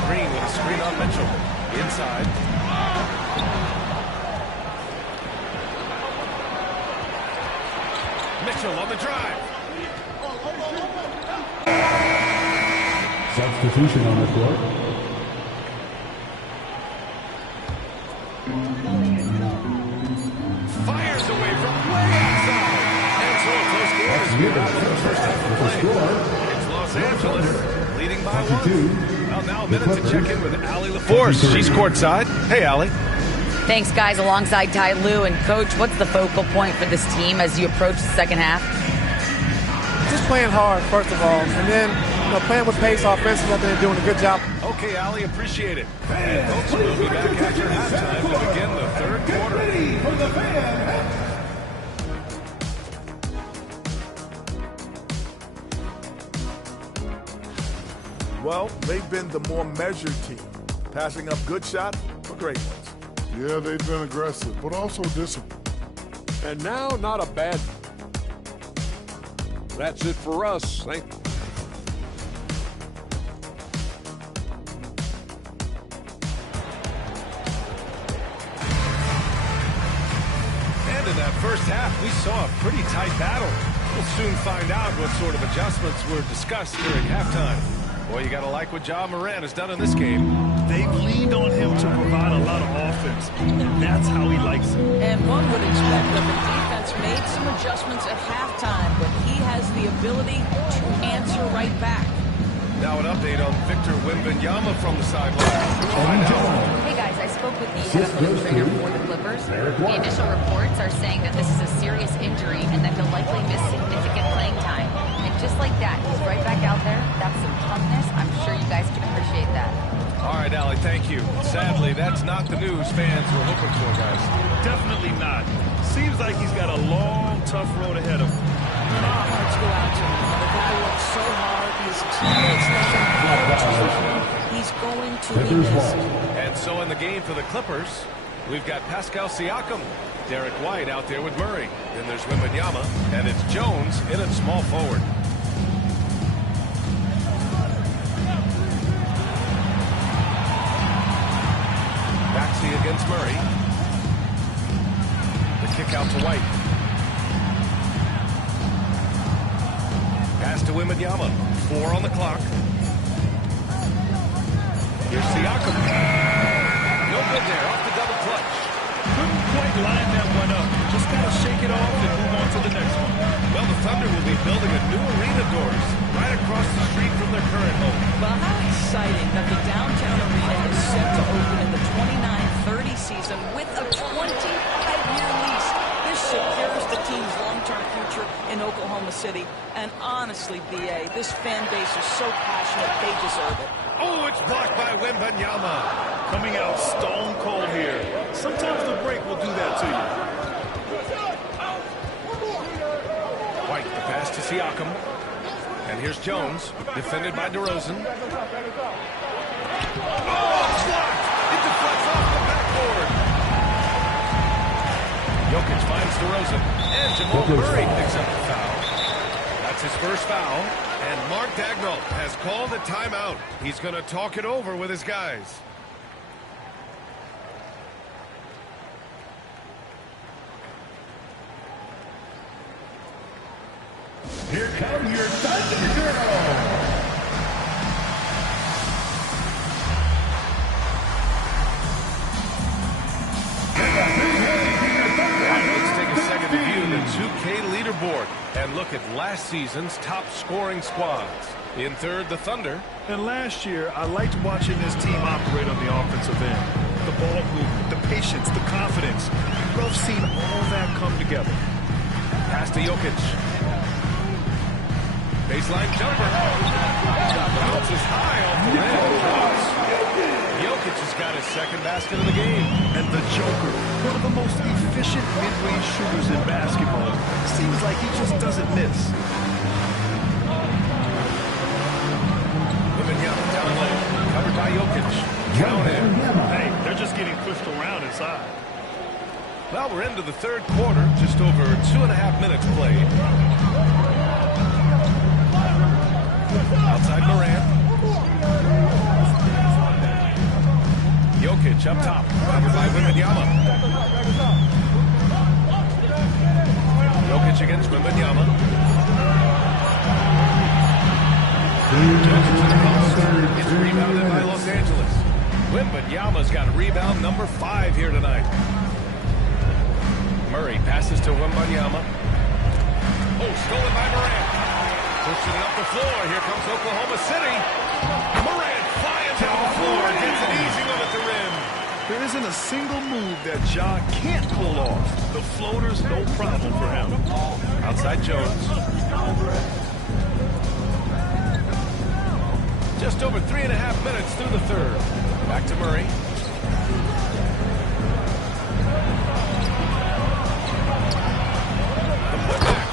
Green with a screen on Mitchell. Inside. Mitchell on the drive. Substitution on the court. Fires away from way outside. And so a close game is good out of the first half of play. It's Los Angeles leading by 1. Well, now a minute to check in with Allie LaForce. She's courtside. Hey, Allie. Thanks, guys, alongside Ty Lue. And, Coach, what's the focal point for this team as you approach the second half? Just playing hard, first of all, and then playing with pace offensively. I think they're doing a good job. Okay, Allie, appreciate it. And folks, we'll be back after halftime to begin the third quarter. Ready for the fan. Well, they've been the more measured team, passing up good shots for great ones. Yeah, they've been aggressive, but also disciplined. And now, not a bad. That's it for us. Thank you. And in that first half, we saw a pretty tight battle. We'll soon find out what sort of adjustments were discussed during halftime. Boy, you got to like what Ja Morant has done in this game. They've leaned on him to provide a lot of offense, and that's how he likes it. And one would expect that the defense made some adjustments at halftime, but he has the ability to answer right back. Now an update on Victor Wembanyama from the sideline. Hey, guys, I spoke with the NFL trainer for the Clippers. The initial reports are saying that this is a serious injury and that he'll likely miss significant playing time. And just like that, he's right back out there. That's some toughness. I'm sure you guys can appreciate that. All right, Allie, thank you. Sadly, that's not the news fans were hoping for, guys. Definitely not. Seems like he's got a long, tough road ahead of him. My hearts go out to him. The guy worked so hard. His teammates let him go. He's going to be missed. And so in the game for the Clippers, we've got Pascal Siakam, Derek White out there with Murray. Then there's Wembanyama, and it's Jones in at small forward. Maxey against Murray. The kick out to White. Pass to Wembanyama. 4 on the clock. Here's Siakam. No good there. Off the double clutch. Couldn't quite line that one up. Just got to shake it off and move on to the next one. Well, the Thunder will be building a new arena doors right across the street from their current home. Well, how exciting that the downtown arena is set to open in the 29-30 season with a 25-year lease. This secures the team's long-term future in Oklahoma City. City. And honestly, B.A., this fan base is so passionate, they deserve it. Oh, it's blocked by Wembanyama. Coming out stone cold here. Sometimes the break will do that to you. White, the pass to Siakam. And here's Jones, defended by DeRozan. Oh, it's blocked! It deflects off the backboard. Jokic finds DeRozan. And Jamal Murray picks up the foul. That's his first foul. And Mark Dagnall has called a timeout. He's going to talk it over with his guys. Here come your Thunder Girls. Let's take a second to view the 2K leaderboard and look at last season's top scoring squads. In third, the Thunder. And last year, I liked watching this team operate on the offensive end. The ball movement, the patience, the confidence. Love seeing all that come together. Pass to Jokic. Baseline jumper. Bounces high off the rim. Jokic has got his second basket of the game. And the Joker, one of the most efficient mid-range shooters in basketball. Seems like he just doesn't miss. Wembanyama down low. Covered by Jokic. Count in. Hey, they're just getting pushed around inside. Well, we're into the third quarter. Just over 2.5 minutes played. Outside Morant. Jokic up top. Covered by Wembanyama. Jokic against Wembanyama. It's rebounded by Los Angeles. Wembanyama's got rebound number 5 here tonight. Murray passes to Wembanyama. Oh, stolen by Morant. Pushing it up the floor. Here comes Oklahoma City. Morant flying down the floor. Gets an easy one at the rim. There isn't a single move that Ja can't pull off. The floater's no problem for him. Outside Jones. Just over 3.5 minutes through the third. Back to Murray. The putback.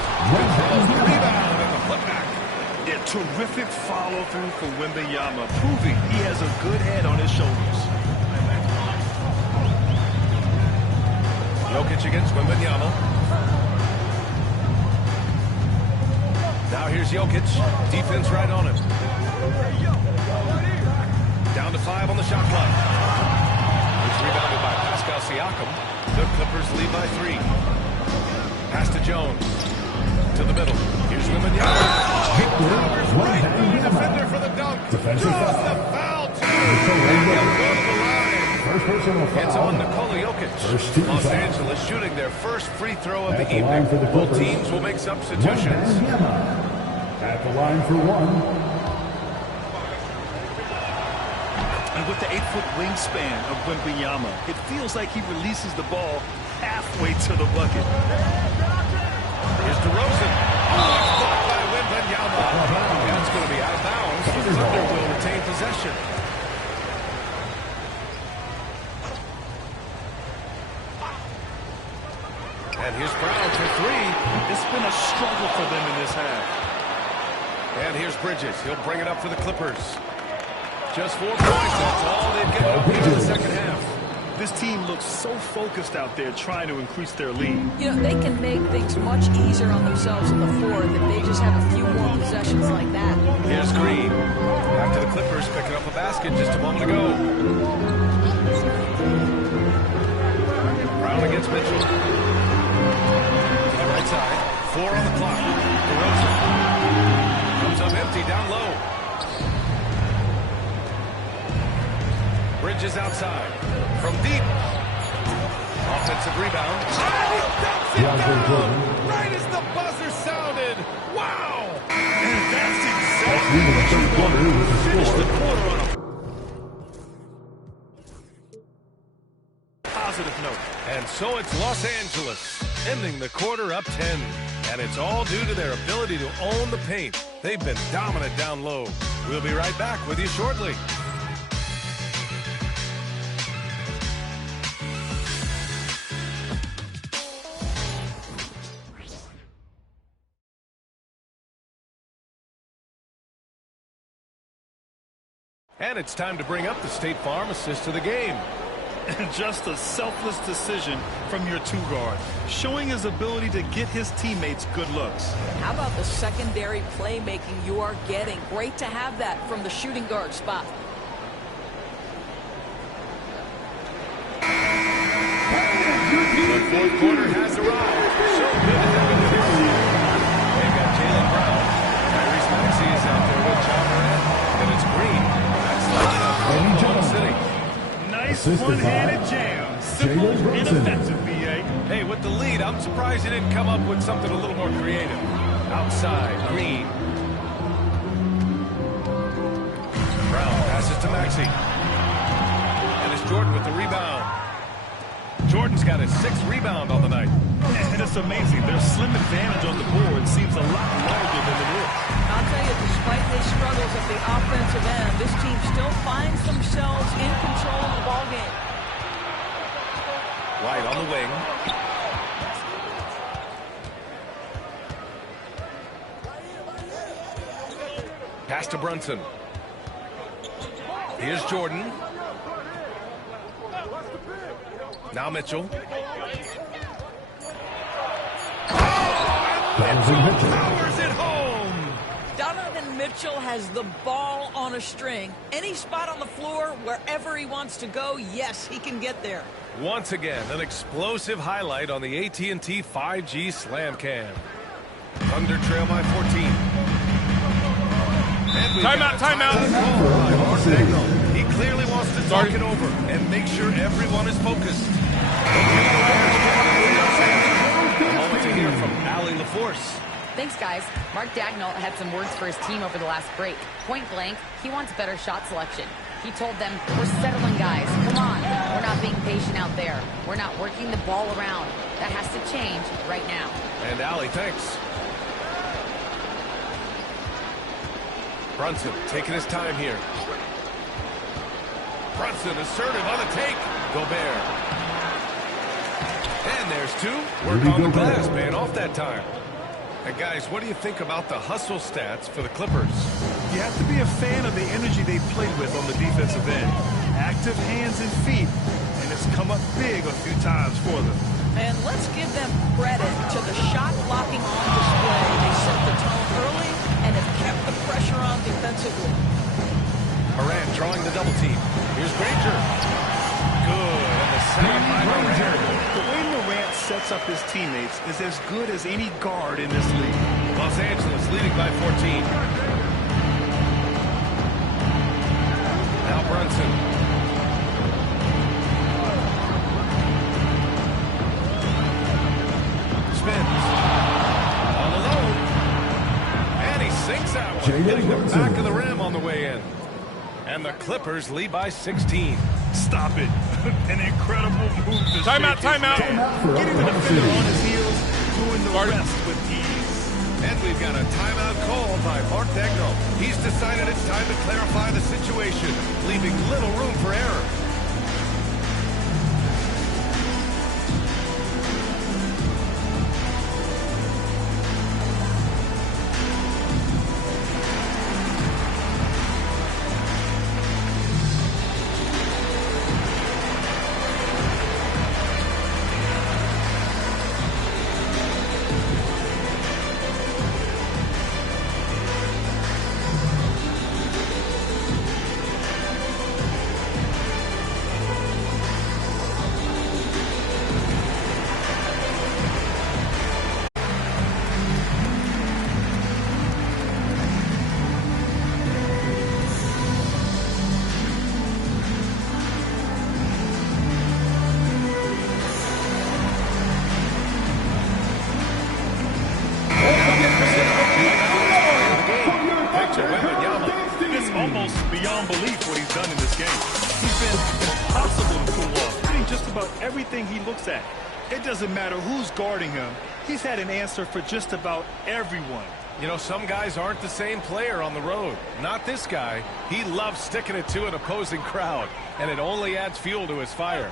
The rebound and the putback. Yeah, terrific follow-through for Wembanyama, proving he has a good head on his shoulders. Jokic against Wembanyama. Now here's Jokic. Defense right on him. Down to 5 on the shot clock. It's rebounded by Pascal Siakam. The Clippers lead by 3. Pass to Jones. To the middle. Here's Wembanyama. He powers right through the defender for the dunk. Draws the foul, too. And he'll go to the line. It's on Nikola Jokic. Los Angeles shooting their first free throw of the evening. Both teams will make substitutions. At the line for 1. And with the 8-foot wingspan of Wembanyama, it feels like he releases the ball halfway to the bucket. Here's DeRozan. Oh, it's blocked by Wembanyama. And it's going to be out of bounds. The Thunder will retain possession. And here's Brown for 3. It's been a struggle for them in this half. And here's Bridges. He'll bring it up for the Clippers. Just 4 points. That's all they've given up here in the second half. This team looks so focused out there trying to increase their lead. You know, they can make things much easier on themselves in the fourth if they just have a few more possessions like that. Here's Green. Back to the Clippers, picking up a basket just a moment ago. Brown against Mitchell. To the right side. 4 on the clock. DeRozan. Comes up empty, down low. Bridges outside. From deep. Offensive rebound. Oh, he dumps it down! Right as the buzzer sounded. Wow! And that's exactly what you want to finish the quarter on a positive note. And so it's Los Angeles, ending the quarter up 10. And it's all due to their ability to own the paint. They've been dominant down low. We'll be right back with you shortly. And it's time to bring up the State Farm assist to the game. Just a selfless decision from your two guard, showing his ability to get his teammates good looks. How about the secondary playmaking you are getting? Great to have that from the shooting guard spot. The fourth quarter has arrived. So good to have him with us. They've got Jaylen Brown. Tyrese Maxey is out there with John Morant. And it's Green. That's like Oklahoma City. Nice one-handed jam. Simple and effective, B.A. Hey, with the lead, I'm surprised he didn't come up with something a little more creative. Outside, Green. Brown passes to Maxey. And it's Jordan with the rebound. Jordan's got his 6th rebound on the night. And it's amazing. Their slim advantage on the board seems a lot larger than it is. I'll tell you, despite his struggles at the offensive end, this team still finds themselves in control of the ball game. White on the wing. Pass to Brunson. Here's Jordan. Now Mitchell. Mitchell powers it home. Donovan Mitchell has the ball on a string. Any spot on the floor, wherever he wants to go, yes, he can get there. Once again, an explosive highlight on the AT&T 5G Slam Cam. Thunder trail by 14. Timeout, timeout. He clearly wants to talk it over and make sure everyone is focused. A moment to hear from Allie LaForce. Thanks, guys. Mark Dagnall had some words for his team over the last break. Point blank, he wants better shot selection. He told them, we're settling, guys. Come on. We're not being patient out there. We're not working the ball around. That has to change right now. And Allie, thanks. Brunson taking his time here. Brunson assertive on the take. Gobert. And there's 2. Work on the glass, man, off that time. And guys, what do you think about the hustle stats for the Clippers? You have to be a fan of the energy they played with on the defensive end. Active hands and feet, and it's come up big a few times for them. And let's give them credit to the shot blocking on display. They set the tone early and have kept the pressure on defensively. Morant drawing the double team. Here's Granger. Good, and the second by Morant. The way Morant sets up his teammates is as good as any guard in this league. Los Angeles leading by 14. Now Brunson. Spins. On the low. And he sinks out, hitting the back of the rim on the way in. And the Clippers lead by 16. Stop it. An incredible move. Timeout, timeout. Getting the defender on his heels, doing the rest with ease. And we've got a timeout called by Mark Dagnall. He's decided it's time to clarify the situation, leaving little room for error. Almost beyond belief what he's done in this game. He's been impossible to pull off, hitting just about everything he looks at. It doesn't matter who's guarding him. He's had an answer for just about everyone. You know, some guys aren't the same player on the road. Not this guy. He loves sticking it to an opposing crowd, and it only adds fuel to his fire.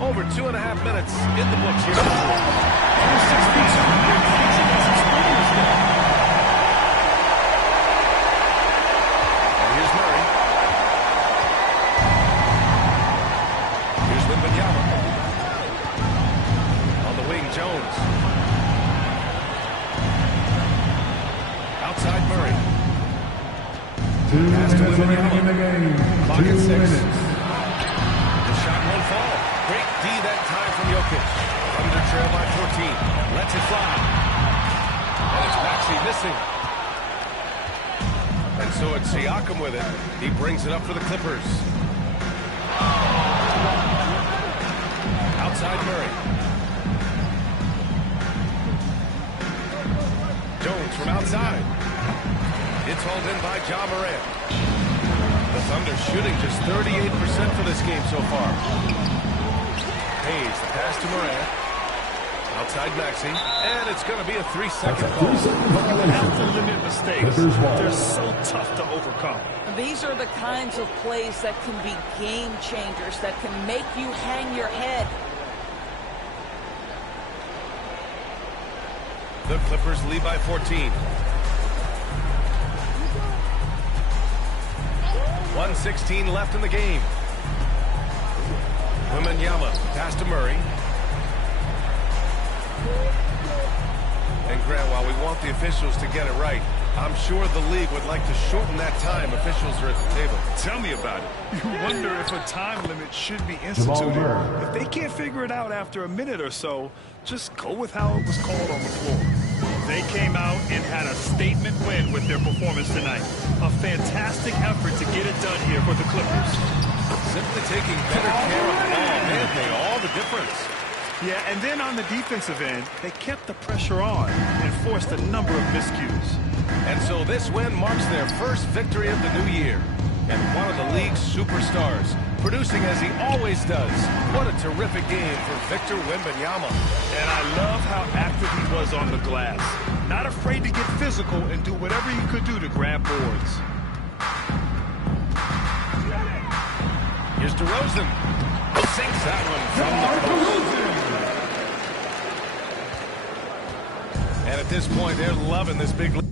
Over 2.5 minutes in the books here. And here's Murray. Here's Wembanyama. On the wing, Jones. Outside Murray. Pass to Wembanyama. Clock at 6. The shot won't fall. Great D that time from Jokic. Thunder trail by 14. Lets it fly. And it's Maxey missing. And so it's Siakam with it. He brings it up for the Clippers. Outside Murray. Jones from outside. It's hauled in by Ja Morant. The Thunder shooting just 38% for this game so far. Hayes, the pass to Morant. Outside Maxey. And it's going to be a 3-second call. You have to limit mistakes. They're so tough to overcome. These are the kinds of plays that can be game changers, that can make you hang your head. The Clippers lead by 14. 1:16 left in the game. Wembanyama, pass to Murray. And Grant, while we want the officials to get it right, I'm sure the league would like to shorten that time officials are at the table. Tell me about it. You wonder if a time limit should be instituted. If they can't figure it out after a minute or so, just go with how it was called on the floor. They came out and had a statement win with their performance tonight. A fantastic effort to get it done here for the Clippers. Simply taking better care of the ball. Man, made all the difference. Yeah, and then on the defensive end, they kept the pressure on and forced a number of miscues. And so this win marks their first victory of the new year. And one of the league's superstars, producing as he always does. What a terrific game for Victor Wembanyama. And I love how active he was on the glass. Not afraid to get physical and do whatever he could do to grab boards. Here's DeRozan. Sinks that one from the post. And at this point, they're loving this big lead.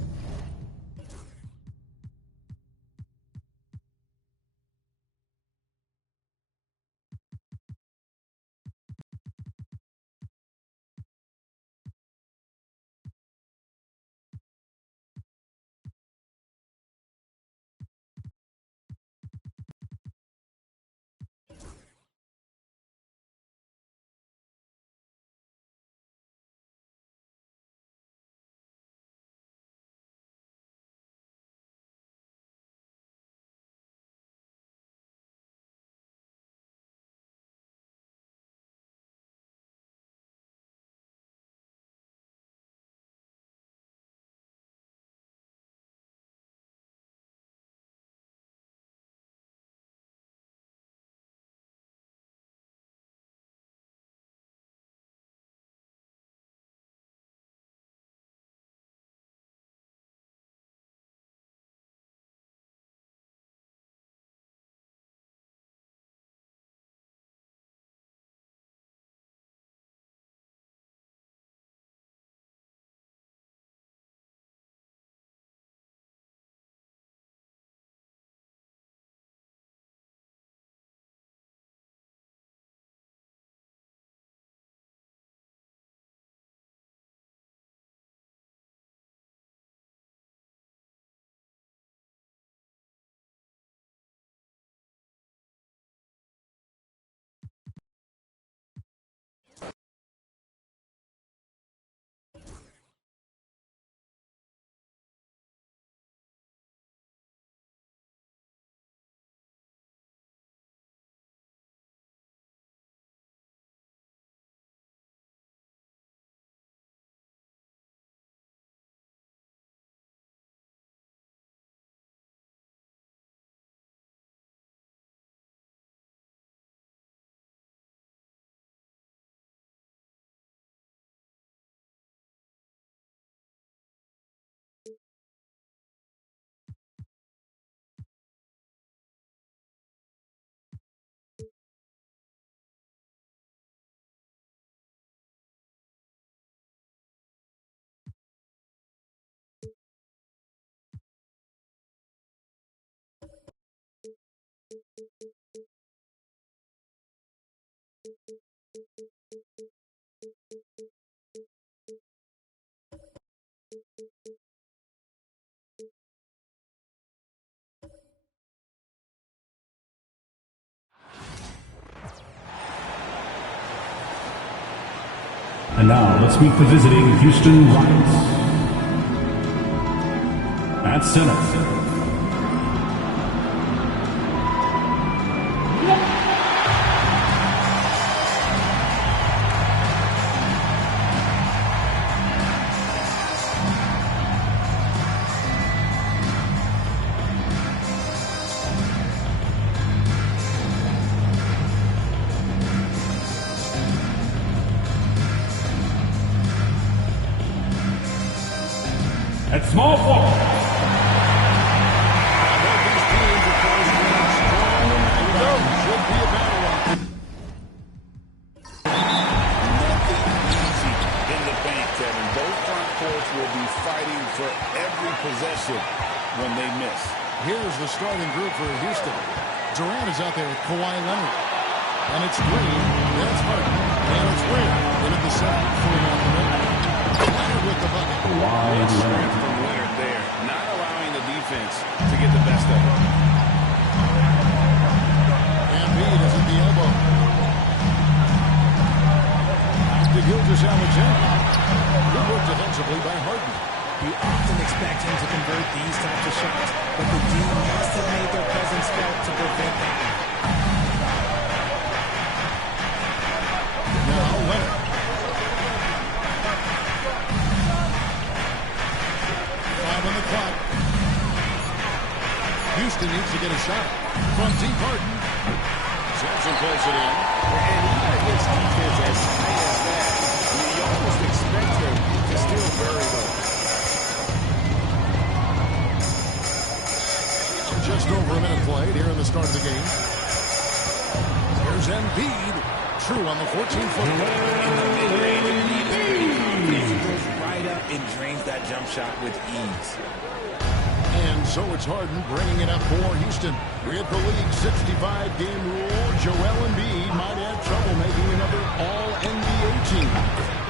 And now let's meet the visiting Houston Rockets. At center. At small forward. Should be a battle line. Nothing easy in the paint, Kevin. Both front courts will be fighting for every possession when they miss. Here's the starting group for Houston. Durant is out there with Kawhi Leonard. And it's Green. That's Harden. And it's Weir. In at the center. Pulling out the middle. Leonard with the bucket. Great strength from Leonard there. Not allowing the defense to get the best of it. Embiid is at the elbow. Back to Gilgeous-Alexander. Good work defensively by Harden. You often expect him to convert these types of shots, but the team must have made their presence felt to prevent that. Now Leonard. 5 on the clock. Houston needs to get a shot. From deep Harden. Simpson pulls it in. And even against defense as high as that, you almost expect him to still bury those. Just over a minute played here in the start of the game. Here's Embiid. True on the 14-footer. In the mid-range, Embiid is pretty confident. He goes right up and drains that jump shot with ease. And so it's Harden bringing it up for Houston. With the league 65-game rule, Joel Embiid might have trouble making another All-NBA team.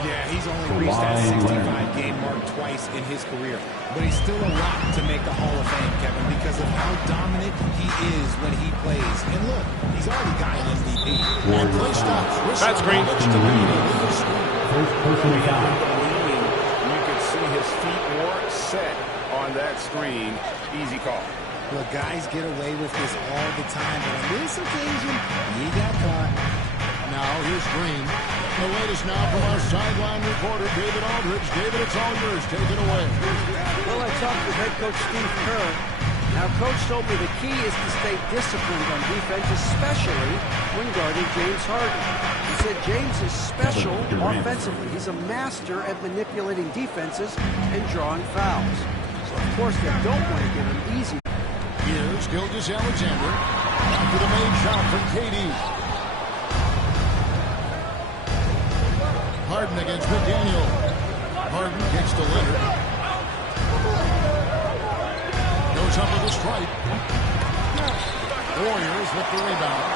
Yeah, he's only reached that 65-game mark twice in his career. But he's still a lock to make the Hall of Fame, Kevin, because of how dominant he is when he plays. And look, he's already got an MVP. And play stops. That's Green. First person down. You could see his feet weren't set on that screen. Easy call. Look, guys get away with this all the time, but on this occasion, he got caught. Now here's Green. The latest now from our sideline reporter, David Aldridge. David, it's all yours. Take it away. Well, I talked with head coach Steve Kerr. Now, Coach told me the key is to stay disciplined on defense, especially when guarding James Harden. He said James is special offensively. He's a master at manipulating defenses and drawing fouls. So, of course, they don't want to give him easy. Here's Gilgeous-Alexander. After the made shot from KD. Harden against McDaniel. Harden kicks to Leonard. Goes up with a strike. Warriors with the rebound.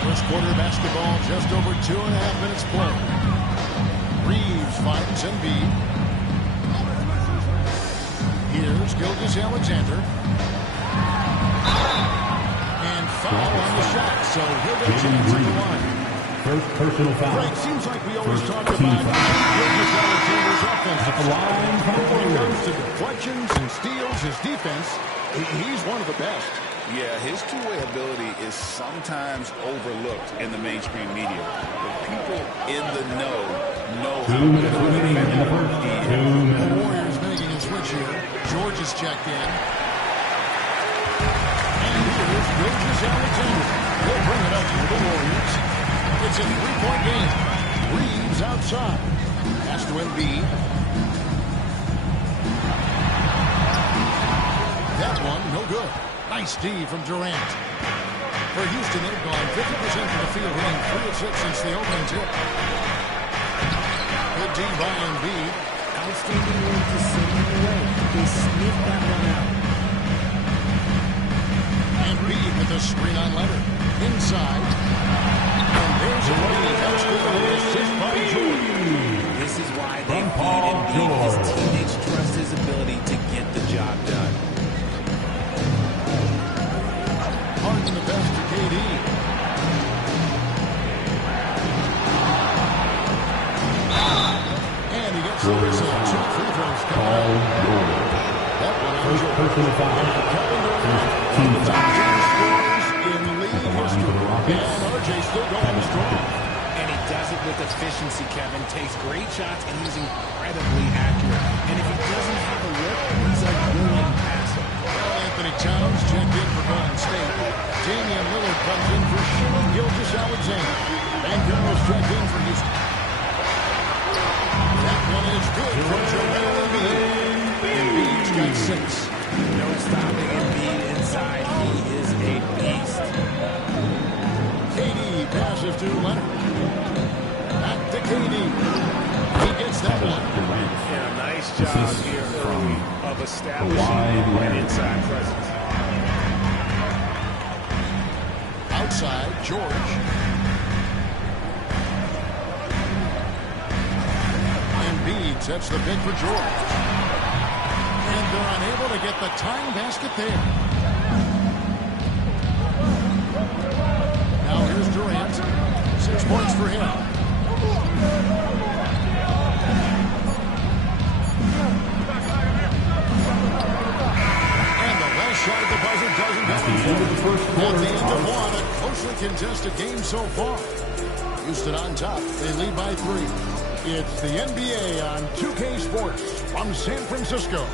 First quarter basketball, just over 2.5 minutes played. Reeves finds Embiid. Here's Gilgeous-Alexander. And foul on the shot, so he'll get a chance at the line. First personal foul. Right, seems like we always talk about Gilgeous-Alexander's offense. At the line, When it comes to deflections and steals, his defense, he's one of the best. Yeah, his two-way ability is sometimes overlooked in the mainstream media. But people in the know how 2 minutes remaining in the first. 2 minutes. The Warriors making a switch here. George is checked in. And here's Gilgeous-Alexander. He'll bring it up for the Warriors. It's a 3-point game. Reeves outside. Pass to Embiid. That one, no good. Nice D from Durant. For Houston, they've gone 50% from the field, hitting 3 of 6 since the opening tip. Good D by Embiid. Outstanding work to send him away. They sniffed that one out. Embiid with a screen on Leonard. Inside. And there's a lead. That's good. Assist by George. This is why they feed Embiid his teammates trust his ability to get the job done. Harden the best to KD. Warriors have 2 free throws coming up. That one on Jordan. Kevin Durant, one of the top 10 scorers in league history. And RJ still going strong. And he does it with efficiency, Kevin. Takes great shots, and he's incredibly accurate. And if he doesn't have a look, he's a willing passer. Anthony Towns checked in for Golden State. Damian Lillard comes in for Shea Gilgeous-Alexander. And Carroll's checked in for Houston. That one is good from Joel Embiid. Embiid's got 6. No stopping Embiid inside. He is a beast. KD passes to Leonard. Back to KD. He gets that one. And a nice job here early of establishing an inside presence. Outside, George. Embiid sets the pick for George. And they're unable to get the tying basket there. Now here's Durant. 6 points for him. And the last shot at the buzzer doesn't go in. At the end of one, a closely contested game so far. Houston on top. They lead by 3. It's the NBA on 2K Sports from San Francisco.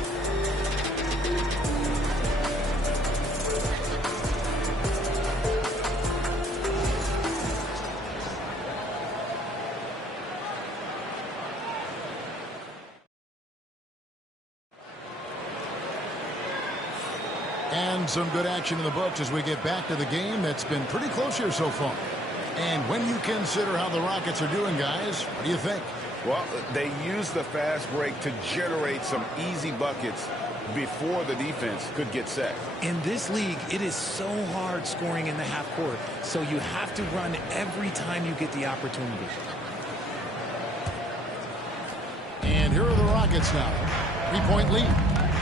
And some good action in the books as we get back to the game that's been pretty close here so far. And when you consider how the Rockets are doing, guys, what do you think? Well, they used the fast break to generate some easy buckets before the defense could get set. In this league, it is so hard scoring in the half court, so you have to run every time you get the opportunity. And here are the Rockets now. 3-point lead.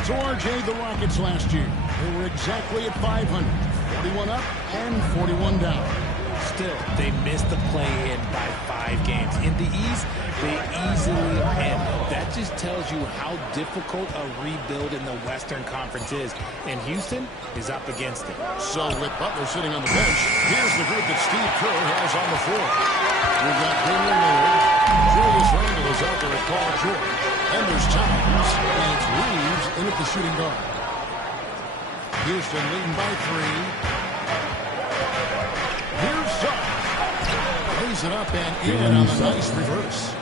So RJ, the Rockets last year, they were exactly at 500. 41 up and 41 down. Still, they missed the play-in by 5 games. In the East, they easily win. That just tells you how difficult a rebuild in the Western Conference is. And Houston is up against it. So with Butler sitting on the bench, here's the group that Steve Kerr has on the floor. We've got Damian Lillard. Julius Randle is out there at Paul George. And there's Towns. And it's Reeves in at the shooting guard. Houston leading by 3. Here's Suggs. Lays it up and in on the nice reverse.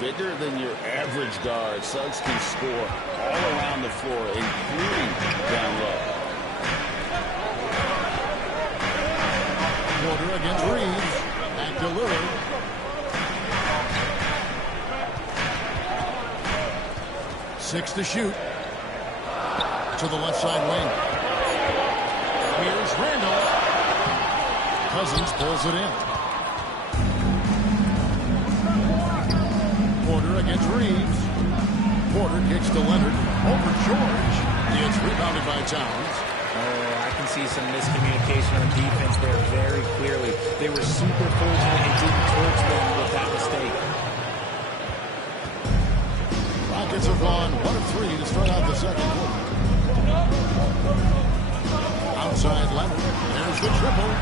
Bigger than your average guard, Suggs can score all around the floor, including down low. Porter against Reeves. Back to Lillard. Six to shoot. To the left side wing. Here's Randle. Cousins pulls it in. Porter against Reeves. Porter kicks to Leonard. Over George. It's rebounded by Towns. Oh, I can see some miscommunication on defense there very clearly. They were super fortunate and didn't torch them with that mistake. Rockets have gone 1 of 3 to start out the second quarter. Outside Leonard. There's the triple.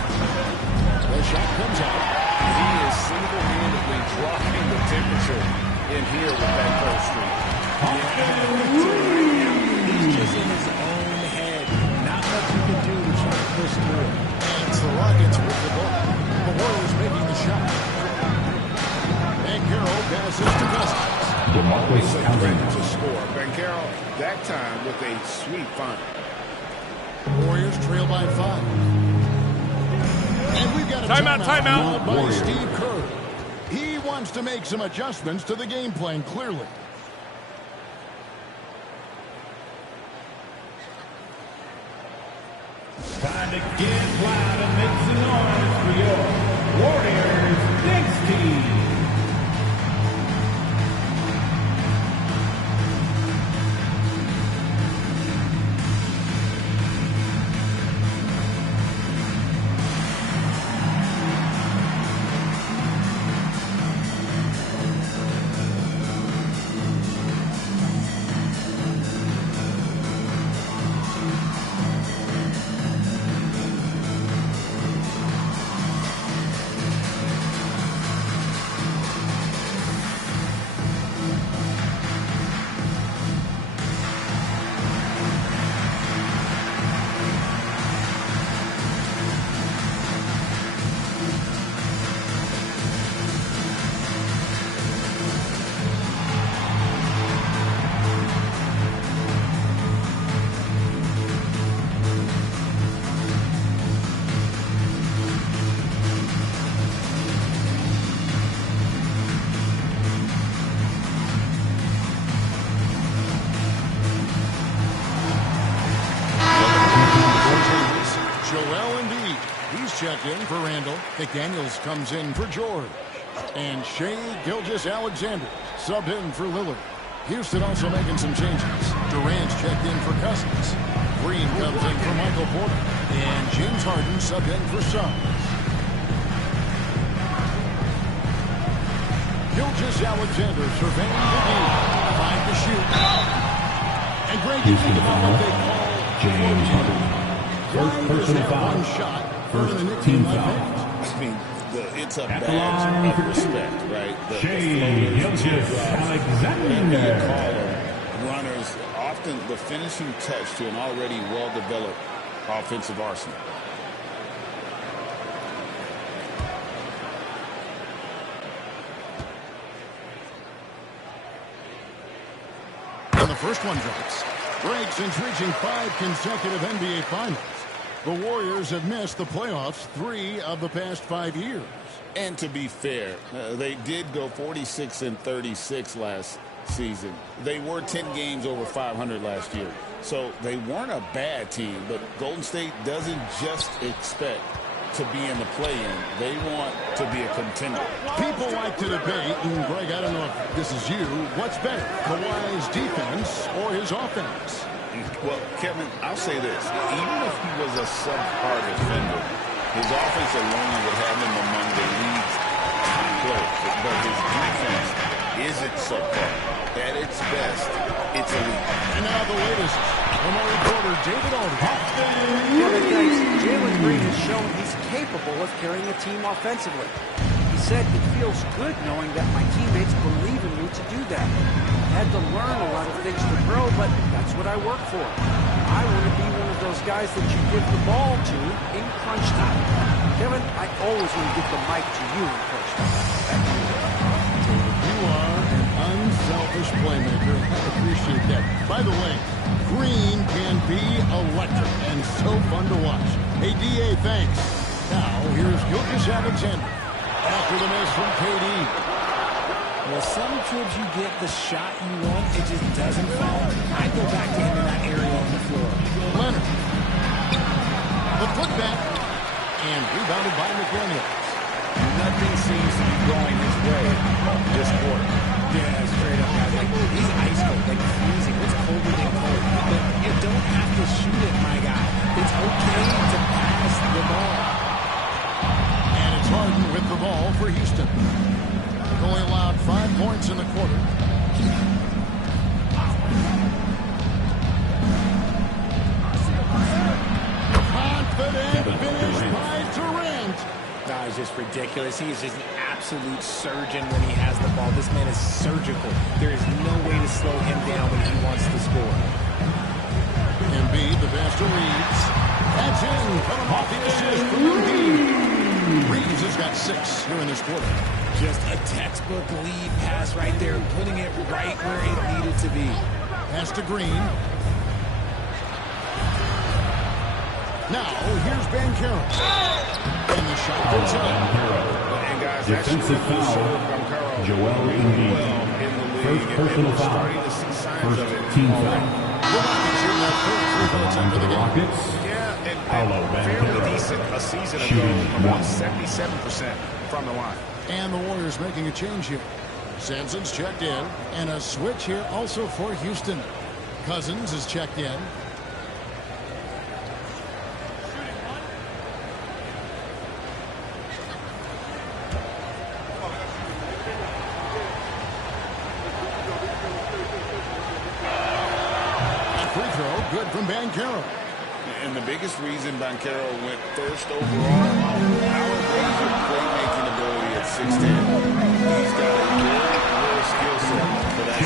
The shot comes out. He is single-handedly dropping the temperature in here with that first streak. He's just in his own head. Not much you can do to try to push through. And it's the Rockets with the ball. The Warriors making the shot. Bankero passes to Cousins. Always a threat to score. Bankero, that time with a sweet find. Warriors trail by 5. And we've got a timeout. By Steve Kerr. He wants to make some adjustments to the game plan, clearly. Time to get loud and make some noise for your Warriors next team. checked in for Randall. McDaniels comes in for George. And Shea Gilgeous-Alexander subbed in for Lillard. Houston also making some changes. Durant's checked in for Cousins. Green comes in for Michael Porter. And James Harden subbed in for Suggs. Gilgeous-Alexander surveying the game. 5 to shoot. And Greg, you think about what they call James Harden. First personal foul. One shot. First team foul. I mean, it's a badge of respect, right? Shea Gilgeous-Alexander. Runners, often the finishing touch to an already well-developed offensive arsenal. And the first one drops. Break since reaching 5 consecutive NBA Finals. The Warriors have missed the playoffs 3 of the past 5 years. And to be fair, they did go 46-36 last season. They were 10 games over 500 last year. So they weren't a bad team, but Golden State doesn't just expect to be in the play-in. They want to be a contender. People like to debate, and Greg, I don't know if this is you, what's better, Kawhi's defense or his offense? Well, Kevin, I'll say this. Even if he was a subpar defender, his offense alone would have him among the league's top players. But his defense isn't subpar. At its best, it's elite. And now the latest from our reporter, David Aldridge. Kevin, thanks. Jalen Green has shown he's capable of carrying a team offensively. He said it feels good knowing that my teammates believe in me to do that. I had to learn a lot of things to grow, but that's what I work for. I want to be one of those guys that you give the ball to in crunch time. Kevin, I always want to give the mic to you in crunch time. Thank you. You are an unselfish playmaker. I appreciate that. By the way, Green can be electric and so fun to watch. Hey, D.A., thanks. Now, here's Gilgeous-Alexander after the miss from KD. Well, sometimes you get the shot you want, it just doesn't fall. I go back to him in that area on the floor. Leonard. The putback. And rebounded by McDaniels. Nothing seems to be going his way this quarter. Yeah, straight up, guys. Like, he's ice cold, like freezing. It's colder than cold. But you don't have to shoot it, my guy. It's okay to pass the ball. And it's Harden with the ball for Houston. Only allowed 5 points in the quarter. Confident finish by Durant. No, it's just ridiculous. He is just an absolute surgeon when he has the ball. This man is surgical. There is no way to slow him down when he wants to score. Embiid, the pass to Reeves. That's in. Coming off the assist from Embiid. Reeves has got 6 here in this quarter. Just a textbook lead pass right there, putting it right where it needed to be. Pass to Green. Now, here's Banchero. And the shot goes up. Defensive foul. Joel Embiid. First personal foul. First team foul. On to the Rockets. Paolo fairly decent a season ago, about 77% from the line. And the Warriors making a change here. Sampson's checked in. And a switch here also for Houston. Cousins is checked in. Free throw, good from Banchero. And the biggest reason Banchero went first overall, our laser playmaking ability at 6'10". He's got a real skill set for that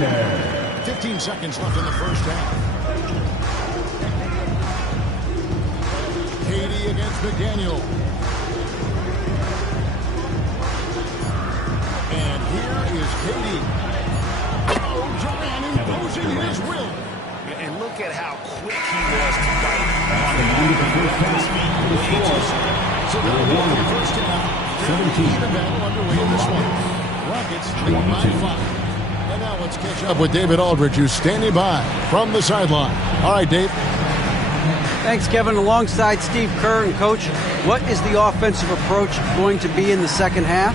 Alexander. 15 seconds left in the first half. KD against McDaniel. And here is KD. Durant imposing his will. And look at how quick he was to fight on the So the first half, 17. Even battle underway in this one. Rockets lead by 5. And now let's catch up with David Aldridge, who's standing by from the sideline. All right, Dave. Thanks, Kevin. Alongside Steve Kerr and Coach, what is the offensive approach going to be in the second half?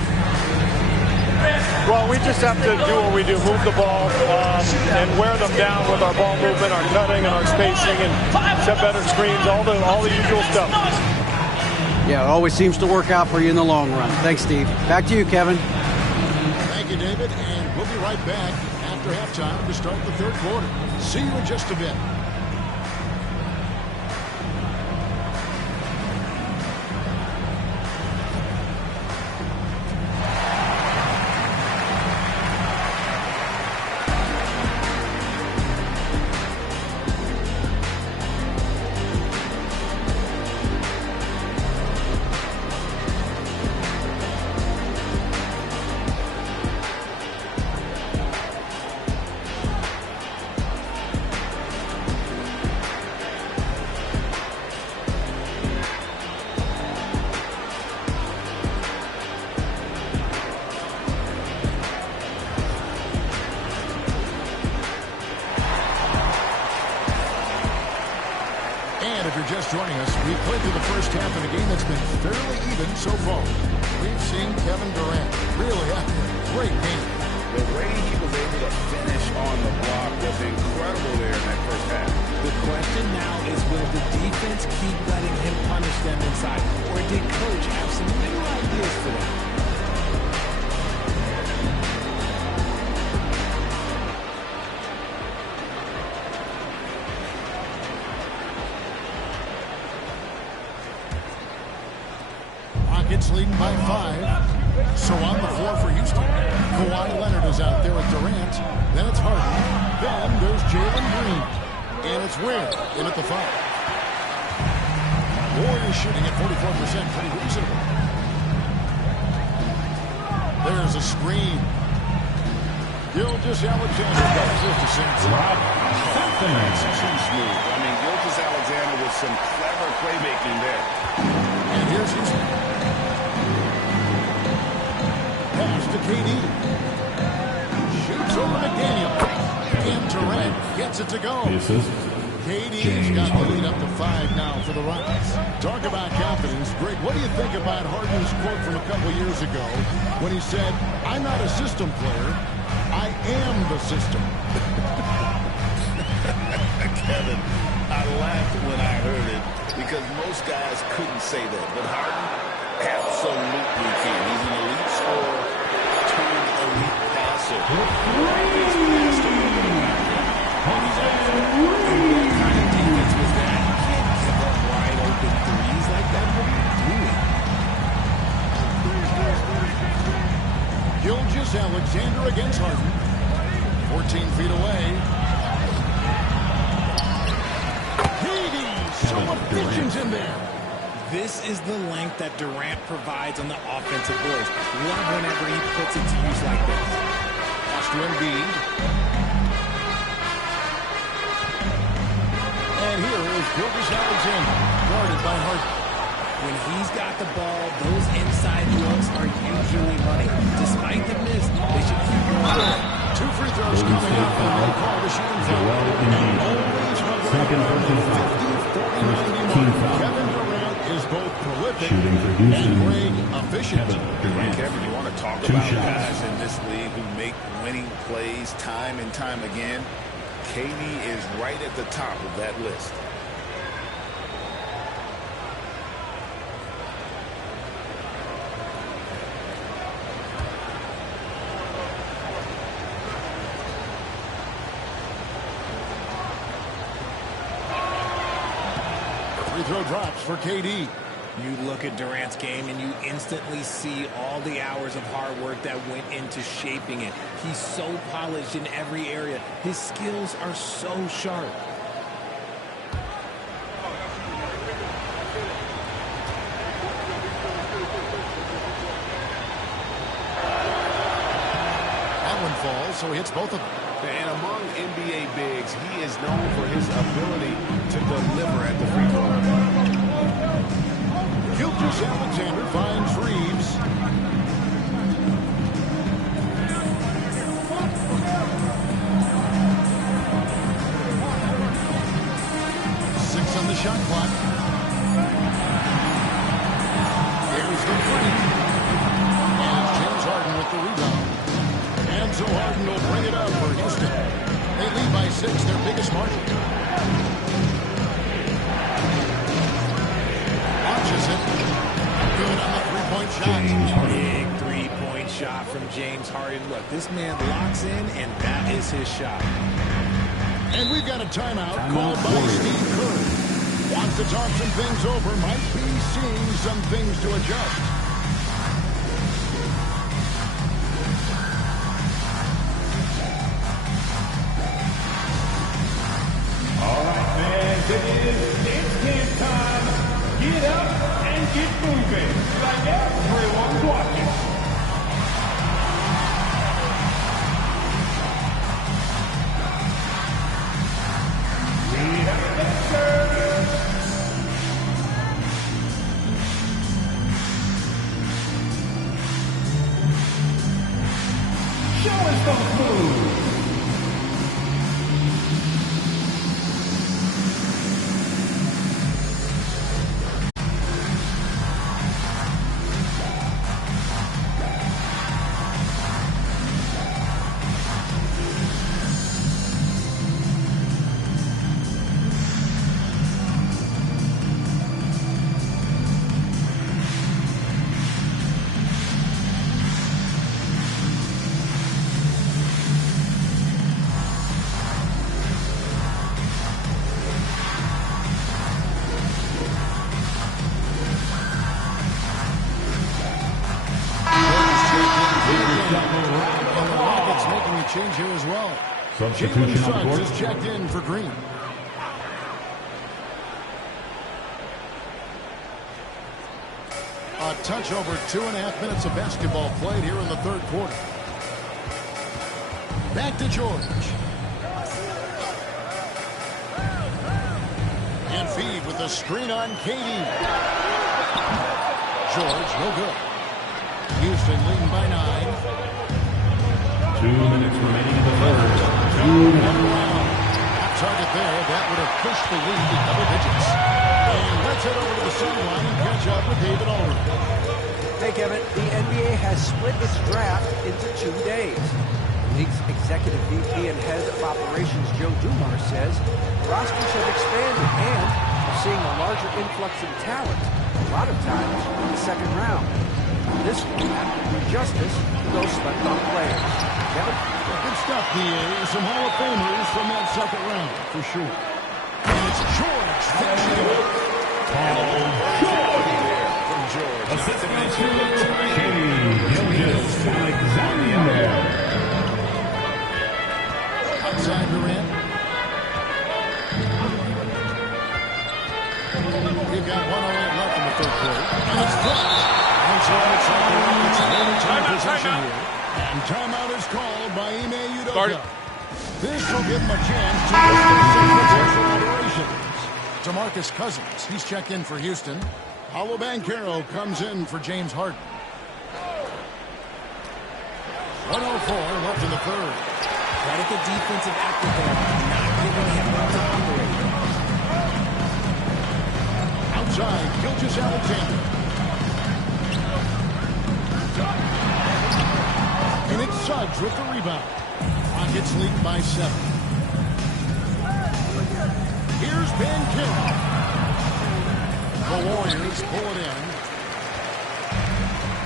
Well, we just have to do what we do, move the ball and wear them down with our ball movement, our cutting, and our spacing, and set better screens, all the usual stuff. Yeah, it always seems to work out for you in the long run. Thanks, Steve. Back to you, Kevin. Thank you, David, and we'll be right back after halftime to start the third quarter. See you in just a bit. Joining us, we've played through the first half of a game that's been fairly even so far. We've seen Kevin Durant really having a great game. The way he was able to finish on the block was incredible there in that first half. The question now is, will the defense keep letting him punish them inside, or did Coach have some new ideas for them? Rockets leading by 5. So on the floor for Houston, Kawhi Leonard is out there with Durant. Then it's Harden. Then there's Jalen Green. And it's Ware in at the 5. Warriors shooting at 44%, pretty reasonable. There's a screen. Gilgeous-Alexander does this to Sampson. That's too smooth. I mean, Gilgeous-Alexander with some clever playmaking there. And here's Houston. Pass to KD. Shoots over McDaniel. And Durant gets it to go. KD's got the lead up to 5 now for the Rockets. Talk about confidence. Greg, what do you think about Harden's quote from a couple years ago when he said, "I'm not a system player, I am the system"? Kevin, I laughed when I heard it because most guys couldn't say that. But Harden absolutely can. He's an elite scorer turned elite passer. He's master of the and he's awesome. And what kind of defense was that? You can't give up wide open threes like that. What are you doing? Gilgeous-Alexander against Harden. 14 feet away. So efficient in there. This is the length that Durant provides on the offensive boards. Love whenever he puts it to use like this. Pass to Embiid. And here is Gilgeous-Alexander, guarded by Harden. When he's got the ball, those inside looks are usually money. Despite the miss, they should keep going. 2 free throws coming up, and they'll call the shooting foul. Second versus 50-40-91. Kevin Durant is both prolific and Greg efficient. Kevin, you want to talk about guys in this league who make winning plays time and time again? KD is right at the top of that list. Free throw drops for KD. You look at Durant's game and you instantly see all the hours of hard work that went into shaping it. He's so polished in every area. His skills are so sharp. That one falls, so he hits both of them. And among NBA bigs, he is known for his ability to deliver at the free throw line. Gilgeous-Alexander finds Reeves. 6 on the shot clock. Here's the three. And James Harden with the rebound. And so Harden will bring it up for Houston. They lead by 6, their biggest margin. Launches it. Good on the three-point shot. Big three-point shot from James Harden. Look, this man locks in, and that is his shot. And we've got a timeout called by Steve Kerr. Wants to talk some things over. Might be seeing some things to adjust. All right, fans, it is dance time. Get up and get moving like everyone's watching. We have a dancer. Show us those moves. Change here as well. Substitution Jalen on the court. Suggs is checked in for Green. A touch over 2.5 minutes of basketball played here in the third quarter. Back to George. And feed with the screen on KD. George, no good. Houston leading by 9. 2 minutes remaining in the third. 2 minutes. Target there. That would have pushed the lead to double digits. And let's head over to the sideline and catch up with David Aldridge. Hey, Kevin, the NBA has split its draft into 2 days. The league's executive VP and head of operations, Joe Dumars, says rosters have expanded and are seeing a larger influx in talent, a lot of times in the second round. This format will do justice to those slept-on players. Kevin? Good stuff, DA. Some Hall of Famers from that second round, for sure. And it's George finishing it up. From George. Outside Durant. We've got 1:08 left in the third quarter. And it's blocked. And so it's like the Rockets limited time possession here. And timeout is called by Ime Udoka. This will give him a chance to discuss some potential alterations. DeMarcus Cousins, he's checked in for Houston. Paolo Banchero comes in for James Harden. 1:04 left in the third. Credit the defensive effort there, not giving him room to operate. Outside, Gilgeous-Alexander. And it's Suggs with the rebound. Rockets lead by 7. Here's Banchero. The Warriors pull it in.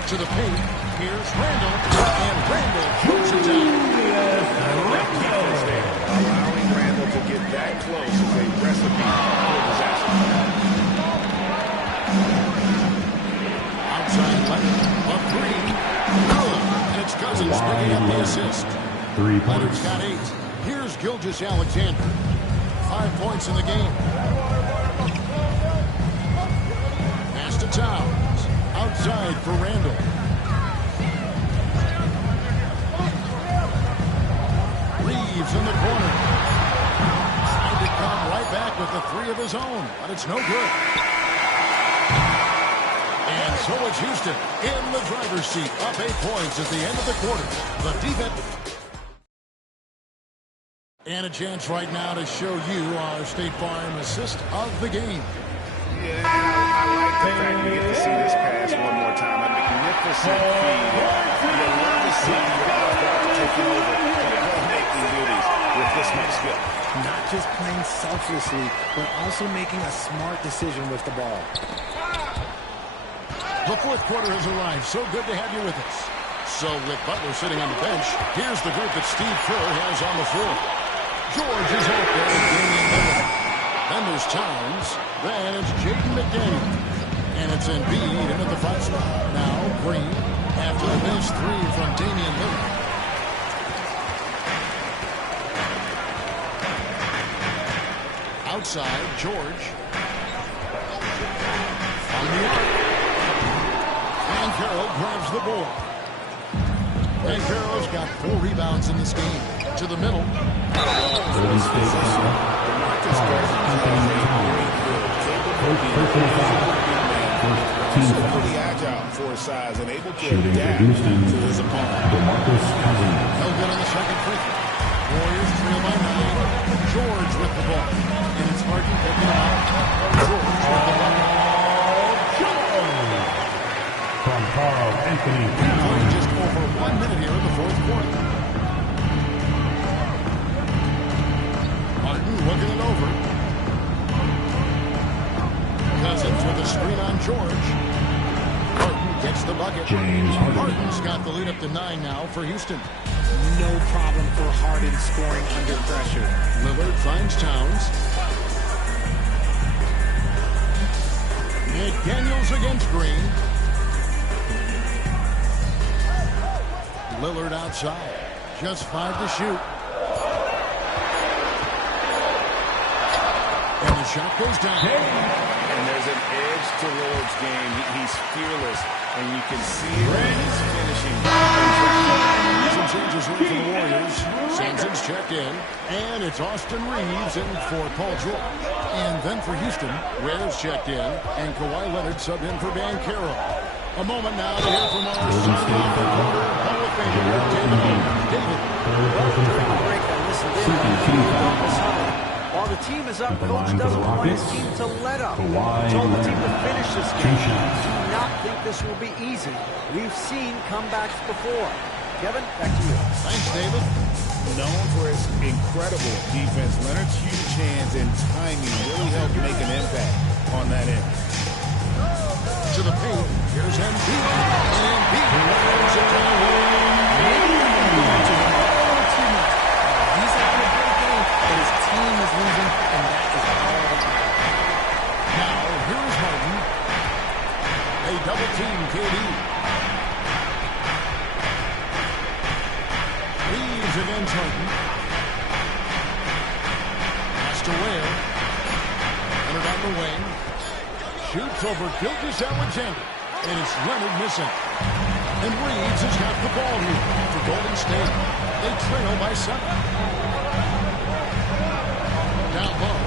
To the paint. Here's Randall. And Randall pulls it down. Allowing Randall to get that close is a recipe for disaster. Outside Leonard. A three. Good. And it's Cousins picking up the assist. 3 points. Leonard's got 8. Here's Gilgeous-Alexander. 5 points in the game. Pass to Towns. Outside for Randall. Reeves in the corner. Trying to come right back with the 3 of his own, but it's no good. And so it's Houston in the driver's seat, up 8 points at the end of the quarter. The defense. And a chance right now to show you our State Farm assist of the game. Yeah, I like the fact we get to see this pass one more time. A magnificent feed. You love to see your offense taking over the playmaking duties with this much skill. Not just playing selflessly, but also making a smart decision with the ball. The fourth quarter has arrived. So good to have you with us. So with Butler sitting on the bench, here's the group that Steve Kerr has on the floor. George is out there with Damian Lillard. Then there's Towns. Then it's Jaden McDaniel. And it's Embiid into the front spot. Now Green after a missed three from Damian Lillard. Outside, George. On the arc. And Carroll grabs the board. And Carroll's got 4 rebounds in this game. To the middle. He's pretty agile for his size and able to adapt to his opponent. No good on the second free throw. Warriors trail by 9. George with the ball. And it's Harden picking him out. George with the ball. From Carl Anthony Playing just over 1 minute here in the fourth quarter. Martin looking it over. Cousins with a screen on George. Harden gets the bucket. James Harden. Harden's got the lead up to 9 now for Houston. No problem for Harden scoring under pressure. Lillard finds Towns. McDaniels against Green. Lillard outside. Just 5 to shoot. And the shot goes down. And there's an edge to Lillard's game. He's fearless, and you can see it in his finishing. Some changes in for the Warriors. Sampson's checked in. And it's Austin Reeves in for Paul George. And then for Houston, Ware's checked in. And Kawhi Leonard subbed in for Van Carroll. A moment now to hear from our sideline reporter, Hall of Famer David. David. Well, during the break, I listened in. While the team is up, coach doesn't want his team to let up. He told the team to finish this game. Do not think this will be easy. We've seen comebacks before. Kevin, back to you. Thanks, David. Known for his incredible defense, Leonard's huge hands and timing really helped make an impact on that end. To the paint, here's Embiid. And Embiid throws it away. He's having a great game, but his team is losing, and that is all that matters. Now, here's Harden. They double team KD. Reeves against Harden. Pass to Ware. Leonard on the wing. Shoots over Gilgeous-Alexander. And it's Leonard missing. And Reeves has got the ball here for Golden State. They trail by 7. Down low.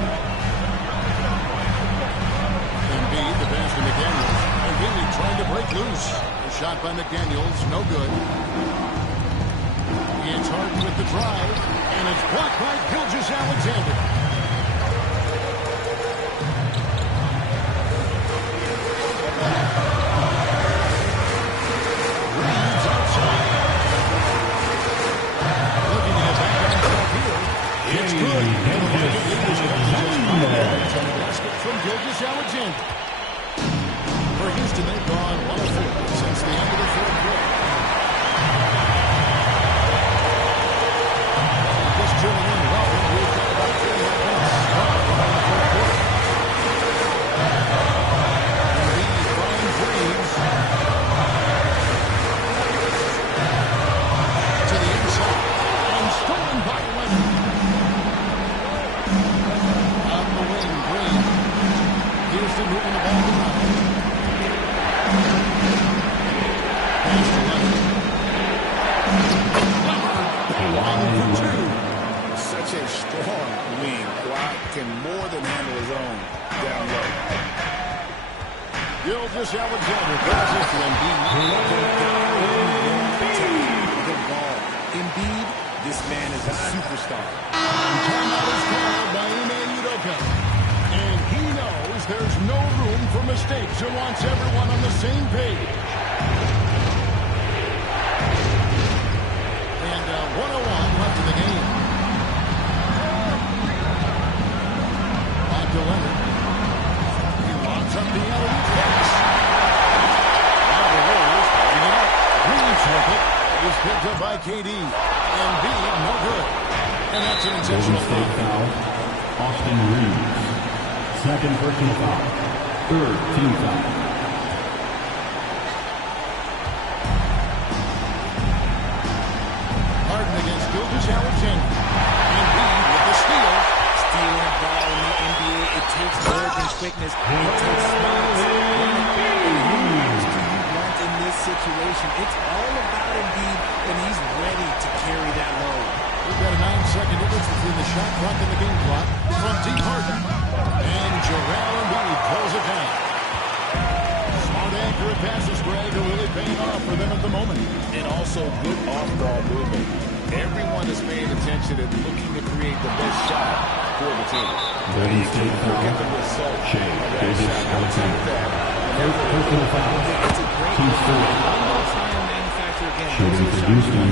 Embiid, the pass to McDaniels. Embiid trying to break loose. A shot by McDaniels, no good. It's Harden with the drive. And it's blocked by Gilgeous-Alexander. It's good. And the basket from Gilgeous-Alexander. For Houston, they've gone 1 of 4 since the end of the fourth quarter. Just tuning in, welcome. We've got about 3 minutes left in the fourth quarter. Embiid, Brian Reeves. To the inside. And stolen by Leonard. Houston moving the ball around. Pass to Leonard. Leonard. 1 for 2. Such a strong lead. Kawhi can more than handle his own down low. Gilgeous-Alexander passes to Embiid. Embiid, This man is a superstar. Timeout is called by Ime Udoka. And he knows there's no room for mistakes and wants everyone on the same page. And 1:01 left in the game. On to Leonard. He locks up the alley pass. Now the Warriors picking it up. Reeves with it. It is picked up by KD. And B, no good. And that's an intentional foul. Austin Reeves. Second personal foul. Third team foul. Harden against Gilgeous-Alexander. And B with the steal. Stealing a ball in the NBA, it takes more than quickness. It takes smarts. Who do you want in this situation? It's all about Embiid, and he's ready to carry that load. We've got a 9-second difference between the shot clock and the game clock. From deep Harden. And Joel Embiid pulls it down. Smart, accurate passes, Greg, are really paying off for them at the moment. And also good off-ball movement. Everyone is paying attention and looking to create the best shot for the team. Golden State Look at the result of that shot. I'll take that. Personal foul. It's a great Team move. foul. One more try and manufacture again. Shooting for Houston.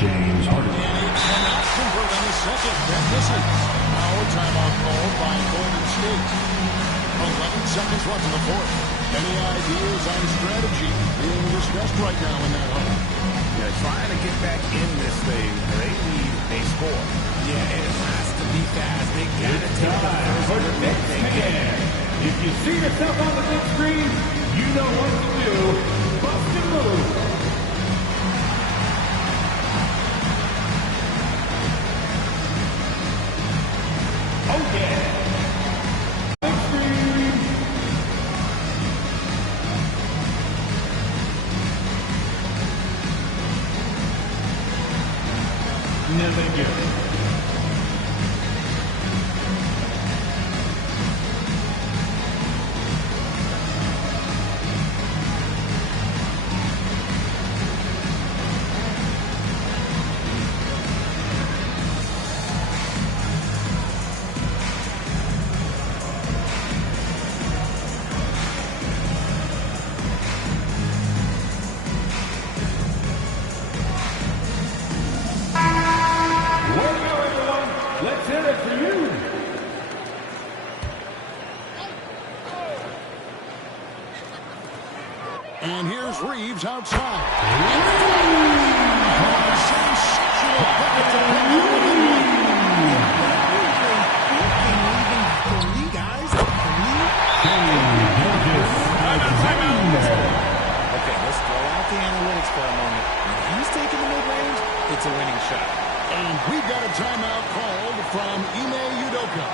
James Harden. And it cannot convert on the second. That misses. Now a timeout called by Golden State. 11 seconds left in the fourth. Any ideas on strategy being discussed right now in that home? Yeah, trying to get back in this thing. They need a score. Yeah, it has to be fast. They got to take the first good that they get. If you see yourself on the big screen, you know what to do. Bust and move. Oh, yeah. Big screen. No, thank you. And here's Reeves outside. Sensational bucket to pick up within one. Okay, let's throw out the analytics for a moment. When he's taking the mid-range, it's a winning shot. And we've got a timeout called from Ime Udoka.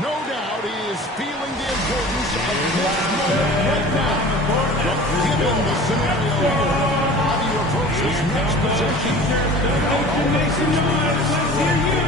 No doubt he is feeling the importance of this moment right now. But given the scenario here, how do you approach this next possession? Nation noise, let's hear you.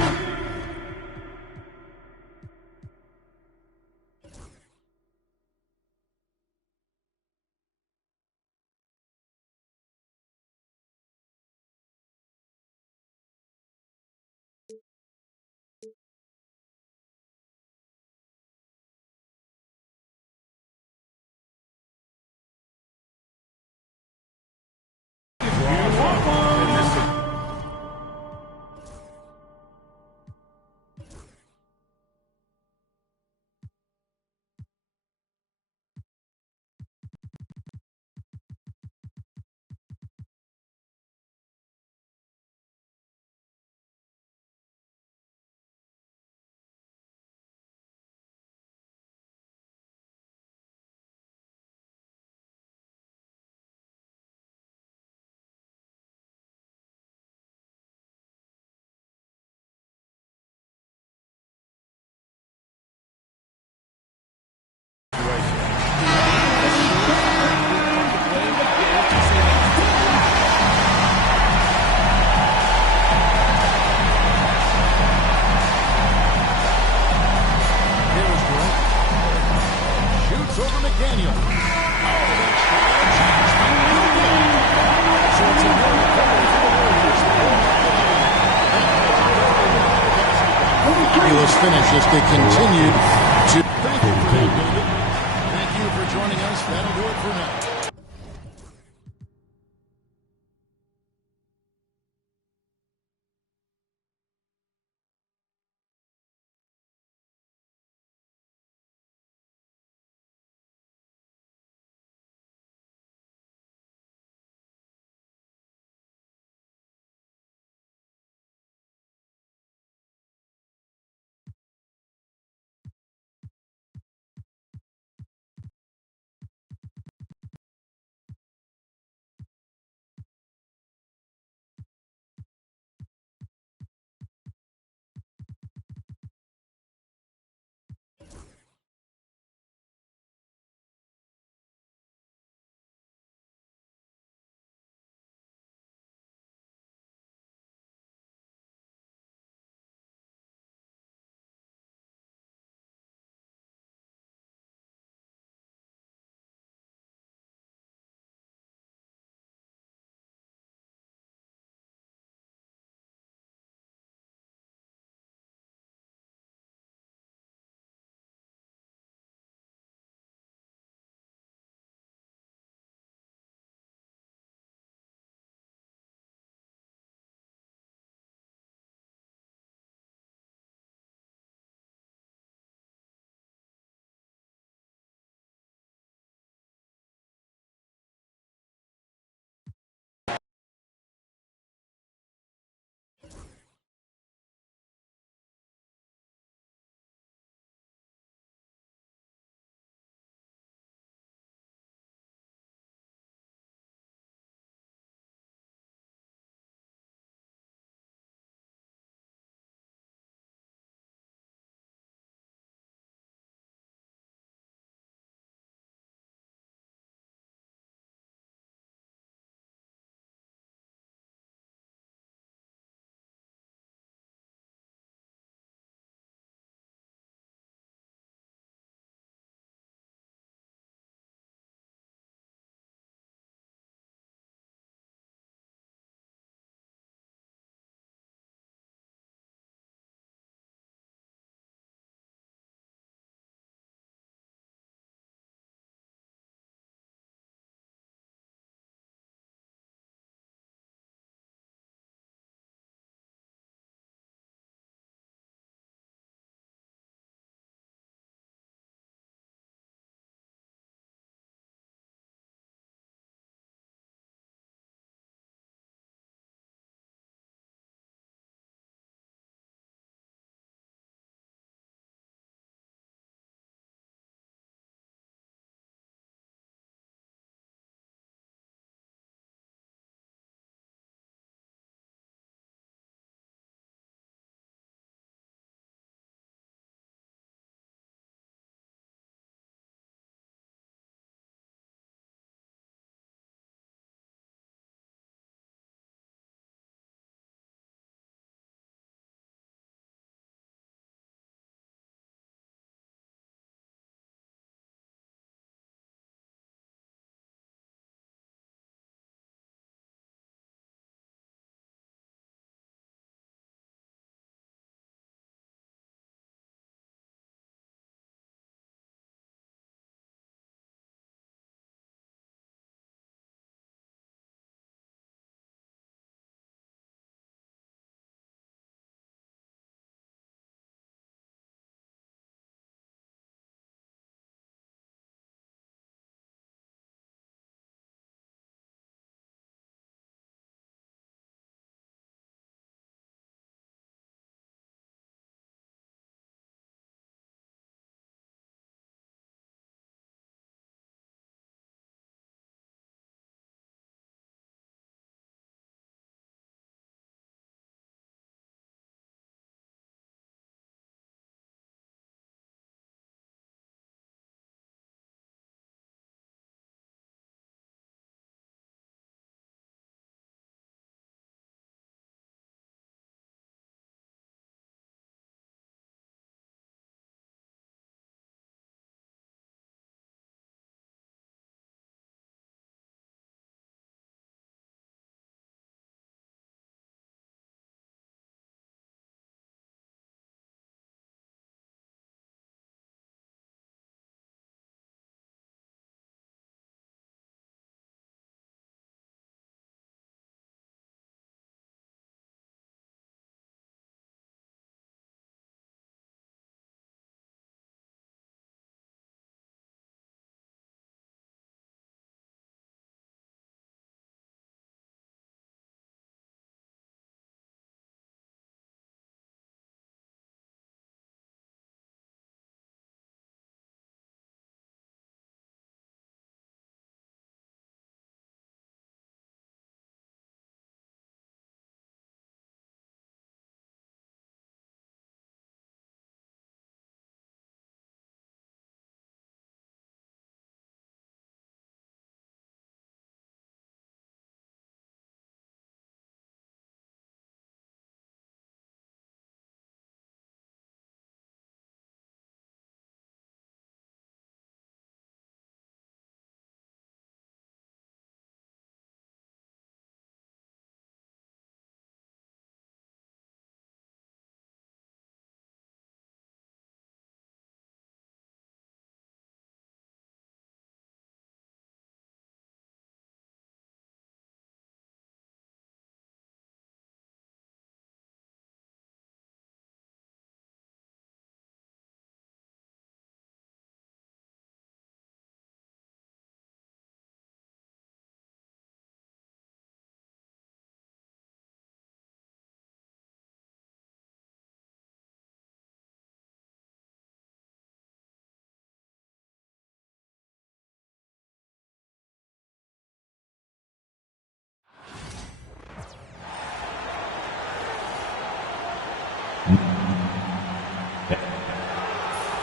miraculous finish as they continued to... Thank you for that, David. Thank you for joining us. That'll do it for now.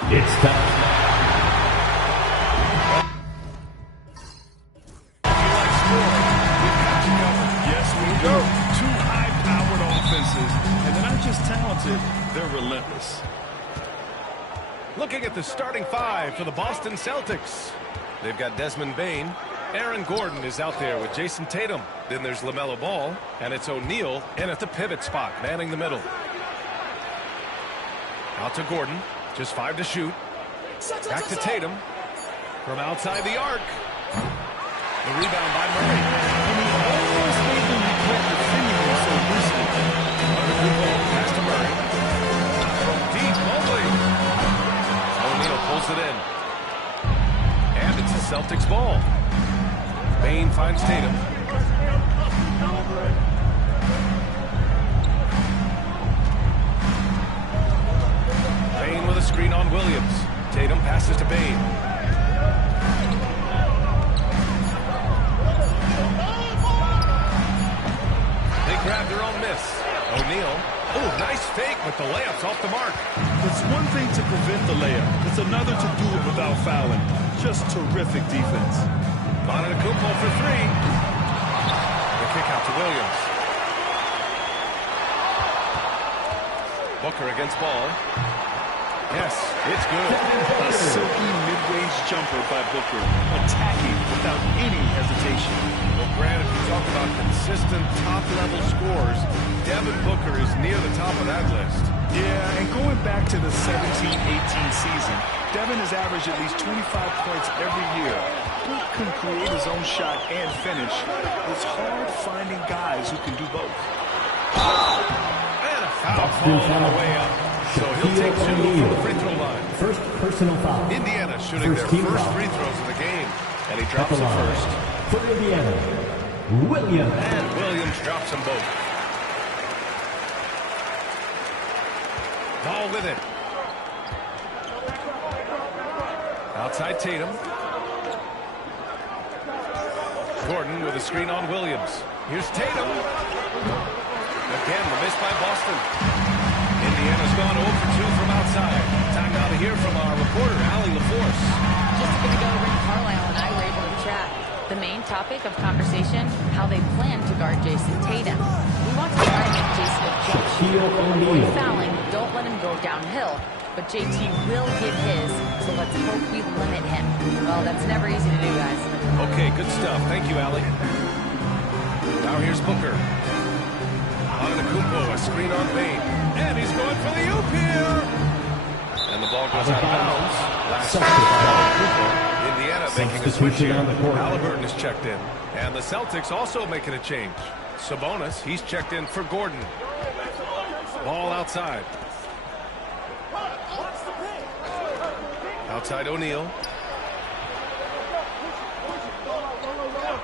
It's time. Yes, we do. Two high-powered offenses, and they're not just talented, they're relentless. Looking at the starting five for the Boston Celtics. They've got Desmond Bane. Aaron Gordon is out there with Jason Tatum. Then there's LaMelo Ball, and it's O'Neal in at the pivot spot, manning the middle. Out to Gordon, just 5 to shoot. Back to Tatum. From outside the arc. The rebound by Murray. And he almost made them regret defending him so loosely. Pass to Murray. From deep, Mobley. O'Neal pulls it in. And it's the Celtics ball. Bane finds Tatum. Bane with a screen on Williams. Tatum passes to Bane. They grab their own miss. O'Neal. Oh, nice fake, but the layup's off the mark. It's one thing to prevent the layup. It's another to do it without fouling. Just terrific defense. Antetokounmpo for 3. The kick out to Williams. Booker against Ball. Yes, it's good. A silky mid-range jumper by Booker. Attacking without any hesitation. Well, Grant, if you talk about consistent top-level scores, Devin Booker is near the top of that list. Yeah, and going back to the 17-18 season, Devin has averaged at least 25 points every year. Book can create his own shot and finish. It's hard finding guys who can do both. And a foul call on the way up. So he'll take 2 from the free throw line. First personal foul. Indiana shooting their first free throws of the game. And he drops it first. For Indiana, Williams. And Williams drops them both. Ball with it. Outside Tatum. Gordon with a screen on Williams. Here's Tatum. Again, the miss by Boston. Indiana's gone 0 for 2 from outside. Time now to hear from our reporter, Allie LaForce. Just a bit ago, Rick Carlisle and I were able to chat. The main topic of conversation, how they plan to guard Jason Tatum. We want to try to make Jason a jump shooter. Avoid fouling, don't let him go downhill. But JT will give his, so let's hope we limit him. Well, that's never easy to do, guys. Okay, good stuff. Thank you, Allie. Now here's Booker. Antetokounmpo, a screen on Bane. And he's going for the oop here. And the ball goes out of bounds. Last Indiana making a switch here. Halliburton is checked in. And the Celtics also making a change. Sabonis, he's checked in for Gordon. Ball outside. Outside O'Neal.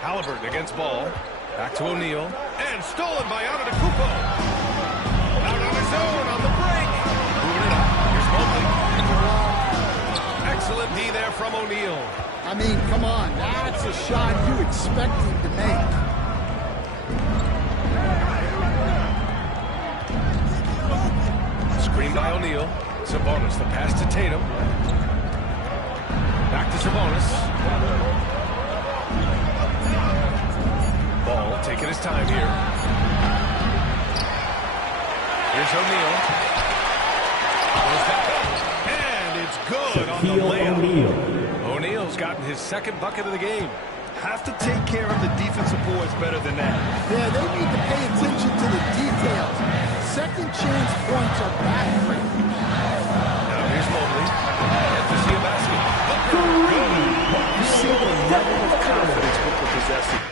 Halliburton against Ball. Back to O'Neal. And stolen by Antetokounmpo. Out on his own on the break. Moving it up. Here's Mobley. Excellent D there from O'Neal. I mean, come on. That's a shot you expect him to make. Screen by O'Neal. Sabonis, the pass to Tatum. Back to Sabonis. Ball taking his time here. Here's O'Neal. Goes back up. And it's good on the layup. O'Neal's gotten his second bucket of the game. Have to take care of the defensive boards better than that. Yeah, they need to pay attention to the details. Second chance points are backbreaking. Now here's Mobley. Yet to see a basket. You see the level of confidence Booker possesses.